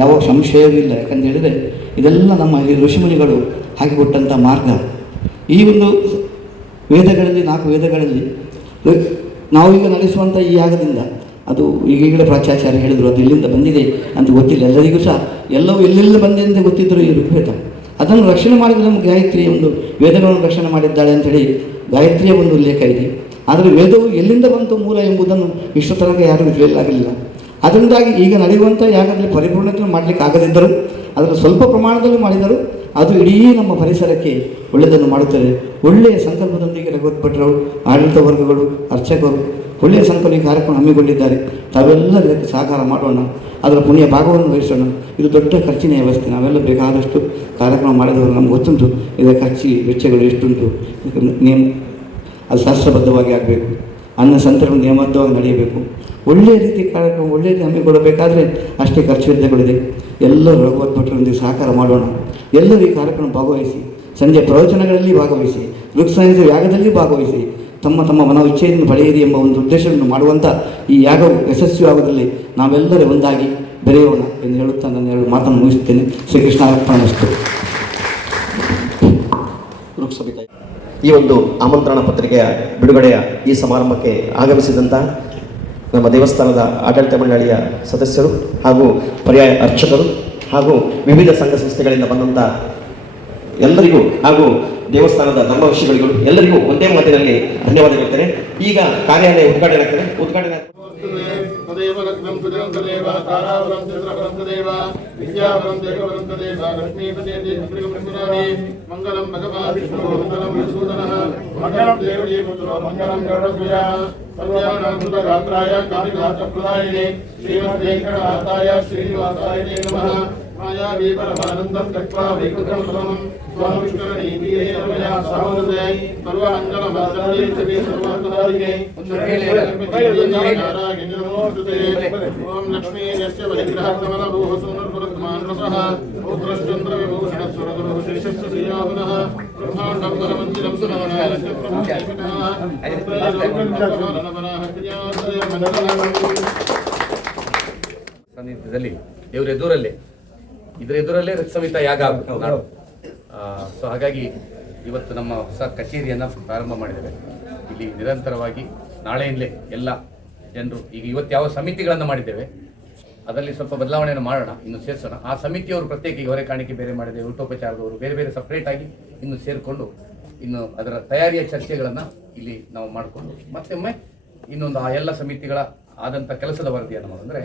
ಯಾವ ಸಂಶಯವೂ ಇಲ್ಲ. ಯಾಕಂತ ಹೇಳಿದರೆ ಇದೆಲ್ಲ ನಮ್ಮ ಈ ಋಷಿಮುನಿಗಳು ಹಾಕಿಕೊಟ್ಟಂಥ ಮಾರ್ಗ. ಈ ಒಂದು ವೇದಗಳಲ್ಲಿ 4 ವೇದಗಳಲ್ಲಿ ನಾವೀಗ ನಡೆಸುವಂಥ ಈ ಯಾಗದಿಂದ ಅದು ಈಗೀಗಲೇ ಪ್ರಾಚಾರ್ಯ ಹೇಳಿದರು, ಅದು ಎಲ್ಲಿಂದ ಬಂದಿದೆ ಅಂತ ಗೊತ್ತಿಲ್ಲ ಎಲ್ಲರಿಗೂ ಸಹ. ಎಲ್ಲವೂ ಎಲ್ಲೆಲ್ಲ ಬಂದಿದೆ ಅಂತ ಗೊತ್ತಿದ್ದರು ಈ ಋಗ್ವೇದ. ಅದನ್ನು ರಕ್ಷಣೆ ಮಾಡಿದ ನಮ್ಮ ಗಾಯತ್ರಿ ಒಂದು ವೇದಗಳನ್ನು ರಕ್ಷಣೆ ಮಾಡಿದ್ದಾಳೆ ಅಂಥೇಳಿ ಗಾಯತ್ರಿಯ ಒಂದು ಉಲ್ಲೇಖ ಇದೆ. ಆದರೆ ವೇದವು ಎಲ್ಲಿಂದ ಬಂತು ಮೂಲ ಎಂಬುದನ್ನು ಇಷ್ಟು ತನಕ ಯಾರೂ ತಿಳಿಯಲಾಗಲಿಲ್ಲ. ಅದರಿಂದಾಗಿ ಈಗ ನಡೆಯುವಂಥ ಯಾಗದಲ್ಲಿ ಪರಿಪೂರ್ಣತೆಯನ್ನು ಮಾಡಲಿಕ್ಕೆ ಆಗದಿದ್ದರೂ ಅದನ್ನು ಸ್ವಲ್ಪ ಪ್ರಮಾಣದಲ್ಲಿ ಮಾಡಿದರೂ ಅದು ಇಡೀ ನಮ್ಮ ಪರಿಸರಕ್ಕೆ ಒಳ್ಳೆಯದನ್ನು ಮಾಡುತ್ತದೆ. ಒಳ್ಳೆಯ ಸಂಕಲ್ಪದೊಂದಿಗೆ ರಘುವತ್ ಭಟ್ರವರು, ಆಡಳಿತ ವರ್ಗಗಳು, ಅರ್ಚಕರು ಒಳ್ಳೆಯ ಸಂಕಲ್ಪ ಈ ಕಾರ್ಯಕ್ರಮ ಹಮ್ಮಿಕೊಂಡಿದ್ದಾರೆ. ತಾವೆಲ್ಲರೂ ಇದಕ್ಕೆ ಸಹಕಾರ ಮಾಡೋಣ, ಅದರ ಪುಣ್ಯ ಭಾಗವನ್ನು ವಹಿಸೋಣ. ಇದು ದೊಡ್ಡ ಖರ್ಚಿನ ವ್ಯವಸ್ಥೆ. ನಾವೆಲ್ಲ ಬೇಕಾದಷ್ಟು ಕಾರ್ಯಕ್ರಮ ಮಾಡಿದವರು ನಮ್ಗೆ ಗೊತ್ತುಂಟು ಇದರ ಖರ್ಚು ವೆಚ್ಚಗಳು ಎಷ್ಟುಂಟು. ಅದು ಶಾಸ್ತ್ರಬದ್ಧವಾಗಿ ಆಗಬೇಕು. ಅನ್ನ ಸಂತರ್ಪಣೆ ನಿಯಮಬದ್ಧವಾಗಿ ನಡೆಯಬೇಕು. ಒಳ್ಳೆಯ ರೀತಿ ಕಾರ್ಯಕ್ರಮ ಒಳ್ಳೆಯ ರೀತಿ ಹಮ್ಮಿಕೊಳ್ಳಬೇಕಾದ್ರೆ ಅಷ್ಟೇ ಖರ್ಚು ವೆಚ್ಚಗಳಿದೆ. ಎಲ್ಲರೂ ರಘುವತ್ ಭಟ್ರೊಂದಿಗೆ ಸಹಕಾರ ಮಾಡೋಣ. ಎಲ್ಲರೂ ಈ ಕಾರ್ಯಕ್ರಮ ಭಾಗವಹಿಸಿ, ಸಂಜೆ ಪ್ರವಚನಗಳಲ್ಲಿ ಭಾಗವಹಿಸಿ, ಋಕ್ಸಂಹಿತ ಯಾಗದಲ್ಲಿ ಭಾಗವಹಿಸಿ, ತಮ್ಮ ತಮ್ಮ ಮನೋಇಚ್ಛೆಯನ್ನು ಪಡೆಯಿರಿ ಎಂಬ ಒಂದು ಉದ್ದೇಶವನ್ನು ಮಾಡುವಂಥ ಈ ಯಾಗವು ಯಶಸ್ವಿಯಾಗುವುದರಲ್ಲಿ ನಾವೆಲ್ಲರೂ ಒಂದಾಗಿ ಬೆರೆಯೋಣ ಎಂದು ಹೇಳುತ್ತಾ ನಾನು 2 ಮಾತನ್ನು ಮುಗಿಸುತ್ತೇನೆ. ಶ್ರೀಕೃಷ್ಣ ಅರ್ಪಣಮಸ್ತು. ಈ ಒಂದು ಆಮಂತ್ರಣ ಪತ್ರಿಕೆಯ ಬಿಡುಗಡೆಯ ಈ ಸಮಾರಂಭಕ್ಕೆ ಆಗಮಿಸಿದಂಥ ನಮ್ಮ ದೇವಸ್ಥಾನದ ಆಡಳಿತ ಮಂಡಳಿಯ ಸದಸ್ಯರು ಹಾಗೂ ಪರ್ಯಾಯ ಅರ್ಚಕರು ಹಾಗೂ ವಿವಿಧ ಸಂಘ ಸಂಸ್ಥೆಗಳಿಂದ ಬಂದಂಥ ಎಲ್ಲರಿಗೂ ಹಾಗೂ ದೇವಸ್ಥಾನದ ಧರ್ಮವಶಿಗಳಿಗೂ ಎಲ್ಲರಿಗೂ ಒಂದೇ ಮಾತಿನಲ್ಲಿ ಧನ್ಯವಾದ ಹೇಳ್ತೇನೆ. ಈಗ ಕಾರ್ಯಾಲಯ ಉದ್ಘಾಟನೆ ಆಗ್ತದೆ. ಉದ್ಘಾಟನೆ तदेव लग्नं सुजनं तदेव तारावरं चन्द्रवरं तदेव विद्यावरं देववरं तदेव लक्ष्मीपते देवप्रियप्रसुराणि मङ्गलं भगवान् विष्णुः मङ्गलं मधुसूदनः मङ्गलं देवदेवपुत्रो मङ्गलं गरुडध्वजः सर्वाणां सुतगात्राय कामिकार्थप्रदायिने श्रीमद्वेङ्कटनाथाय श्रीनिवासाय नमः मायावी परमानन्दं त्यक्त्वा वैकुण्ठं परमं स्वामिष्करणीतीरेण मया सहोदते सर्वाञ्जनमर्दने चवे सर्वान्तरादिके ओम लक्ष्मी यस्य वरिग्रहकमलभूः सुन्दरपुरत्मान् रसः पौत्रश्चन्द्रविभूषणस्वरगुरुः श्रीशस्य श्रीयामुनः ब्रह्माण्डं परमञ्जिलं सुनवनायस्य प्रभुदेविनः ಸನ್ನಿಧಿಯಲ್ಲಿ ದೇವರ ಎದುರಲ್ಲೇ ಇದರ ಎದುರಲ್ಲೇ ಋಕ್ಸಮಿತ ಯಾಗ ಆಗುತ್ತೆ. ಸೊ ಹಾಗಾಗಿ ಇವತ್ತು ನಮ್ಮ ಹೊಸ ಕಚೇರಿಯನ್ನು ಪ್ರಾರಂಭ ಮಾಡಿದ್ದೇವೆ. ಇಲ್ಲಿ ನಿರಂತರವಾಗಿ ನಾಳೆಯಿಂದಲೇ ಎಲ್ಲ ಜನರು ಈಗ ಇವತ್ತು ಯಾವ ಸಮಿತಿಗಳನ್ನು ಮಾಡಿದ್ದೇವೆ ಅದರಲ್ಲಿ ಸ್ವಲ್ಪ ಬದಲಾವಣೆಯನ್ನು ಮಾಡೋಣ, ಇನ್ನು ಸೇರಿಸೋಣ. ಆ ಸಮಿತಿಯವರು ಪ್ರತ್ಯೇಕ ಹೊರೆ ಕಾಣಿಕೆ ಬೇರೆ ಮಾಡಿದ್ದೇವೆ, ಊಟೋಪಚಾರದವರು ಬೇರೆ ಬೇರೆ ಸಪ್ರೇಟಾಗಿ ಇನ್ನು ಸೇರಿಕೊಂಡು ಇನ್ನು ಅದರ ತಯಾರಿಯ ಚರ್ಚೆಗಳನ್ನು ಇಲ್ಲಿ ನಾವು ಮಾಡಿಕೊಂಡು ಮತ್ತೊಮ್ಮೆ ಇನ್ನೊಂದು ಆ ಎಲ್ಲ ಸಮಿತಿಗಳ ಆದಂಥ ಕೆಲಸದ ವರದಿಯನ್ನು ಮಾಡೋದಂದರೆ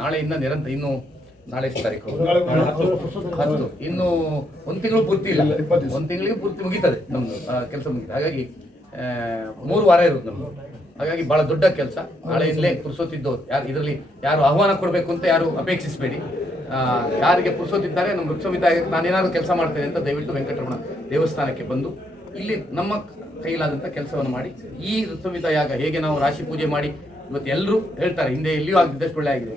ನಾಳೆಯಿಂದ ನಿರಂತರ ಇನ್ನು ನಾಳೆ ಎಷ್ಟು ತಾರೀಕು 10 ಇನ್ನು ಒಂದು ತಿಂಗಳು ಪೂರ್ತಿ ಇಲ್ಲ, ಒಂದು ತಿಂಗಳಿಗೆ ಪೂರ್ತಿ ಮುಗೀತದೆ ನಮ್ಮದು ಕೆಲಸ ಮುಗಿತು. ಹಾಗಾಗಿ 3 ವಾರ ಇರುತ್ತೆ ನಮ್ಮದು. ಹಾಗಾಗಿ ಭಾಳ ದೊಡ್ಡ ಕೆಲಸ. ನಾಳೆಯಿಂದಲೇ ಪುರುಸೋತಿದ್ದವ್ರು ಯಾರು ಇದರಲ್ಲಿ ಯಾರು ಆಹ್ವಾನ ಕೊಡಬೇಕು ಅಂತ ಯಾರು ಅಪೇಕ್ಷಿಸಬೇಡಿ. ಯಾರಿಗೆ ಪುರುಸೋತಿದ್ದಾರೆ ನಮ್ಮ ಋಕ್ಷಮಿತ ನಾನೇನಾದ್ರು ಕೆಲಸ ಮಾಡ್ತೇನೆ ಅಂತ ದಯವಿಟ್ಟು ವೆಂಕಟರಮಣ ದೇವಸ್ಥಾನಕ್ಕೆ ಬಂದು ಇಲ್ಲಿ ನಮ್ಮ ಕೈಲಾದಂಥ ಕೆಲಸವನ್ನು ಮಾಡಿ ಈ ಋಕ್ಷಮಿತ ಯಾಗ ಹೇಗೆ ನಾವು ರಾಶಿ ಪೂಜೆ ಮಾಡಿ ಇವತ್ತು ಎಲ್ಲರೂ ಹೇಳ್ತಾರೆ ಹಿಂದೆ ಎಲ್ಲಿಯೂ ಆಗಿದ್ದಷ್ಟು ಒಳ್ಳೆ ಆಗಿದೆ.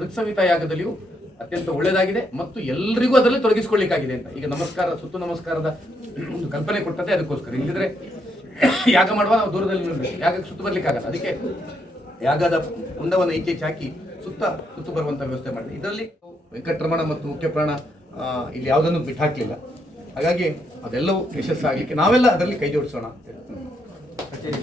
ಋಕ್ಷಮಿತ ಯಾಗದಲ್ಲಿಯೂ ಅತ್ಯಂತ ಒಳ್ಳೆಯದಾಗಿದೆ ಮತ್ತು ಎಲ್ಲರಿಗೂ ಅದರಲ್ಲಿ ತೊಡಗಿಸ್ಕೊಳ್ಳಿಕ್ಕಾಗಿದೆ ಅಂತ. ಈಗ ನಮಸ್ಕಾರ ಸುತ್ತು ನಮಸ್ಕಾರದ ಒಂದು ಕಲ್ಪನೆ ಕೊಟ್ಟದ್ದೇ ಅದಕ್ಕೋಸ್ಕರ. ಇಲ್ಲಿದ್ರೆ ಯಾಗ ಮಾಡುವ ನಾವು ದೂರದಲ್ಲಿ ನಿಲ್ಲಬೇಕು, ಯಾಗಕ್ಕೆ ಸುತ್ತು ಬರ್ಲಿಕ್ಕಾಗಲ್ಲ. ಅದಕ್ಕೆ ಯಾಗದ ಕುಂಡವನ್ನು ಈಚೆ ಹಾಕಿ ಸುತ್ತು ಬರುವಂಥ ವ್ಯವಸ್ಥೆ ಮಾಡಿದೆ. ಇದರಲ್ಲಿ ವೆಂಕಟರಮಣ ಮತ್ತು ಮುಖ್ಯ ಪ್ರಾಣ ಇಲ್ಲಿ ಯಾವುದನ್ನು ಬಿಟ್ಟು ಹಾಕಲಿಲ್ಲ. ಹಾಗಾಗಿ ಅದೆಲ್ಲವೂ ಯಶಸ್ಸಾಗಲಿಕ್ಕೆ ನಾವೆಲ್ಲ ಅದರಲ್ಲಿ ಕೈ ಜೋಡಿಸೋಣ. ಕಚೇರಿ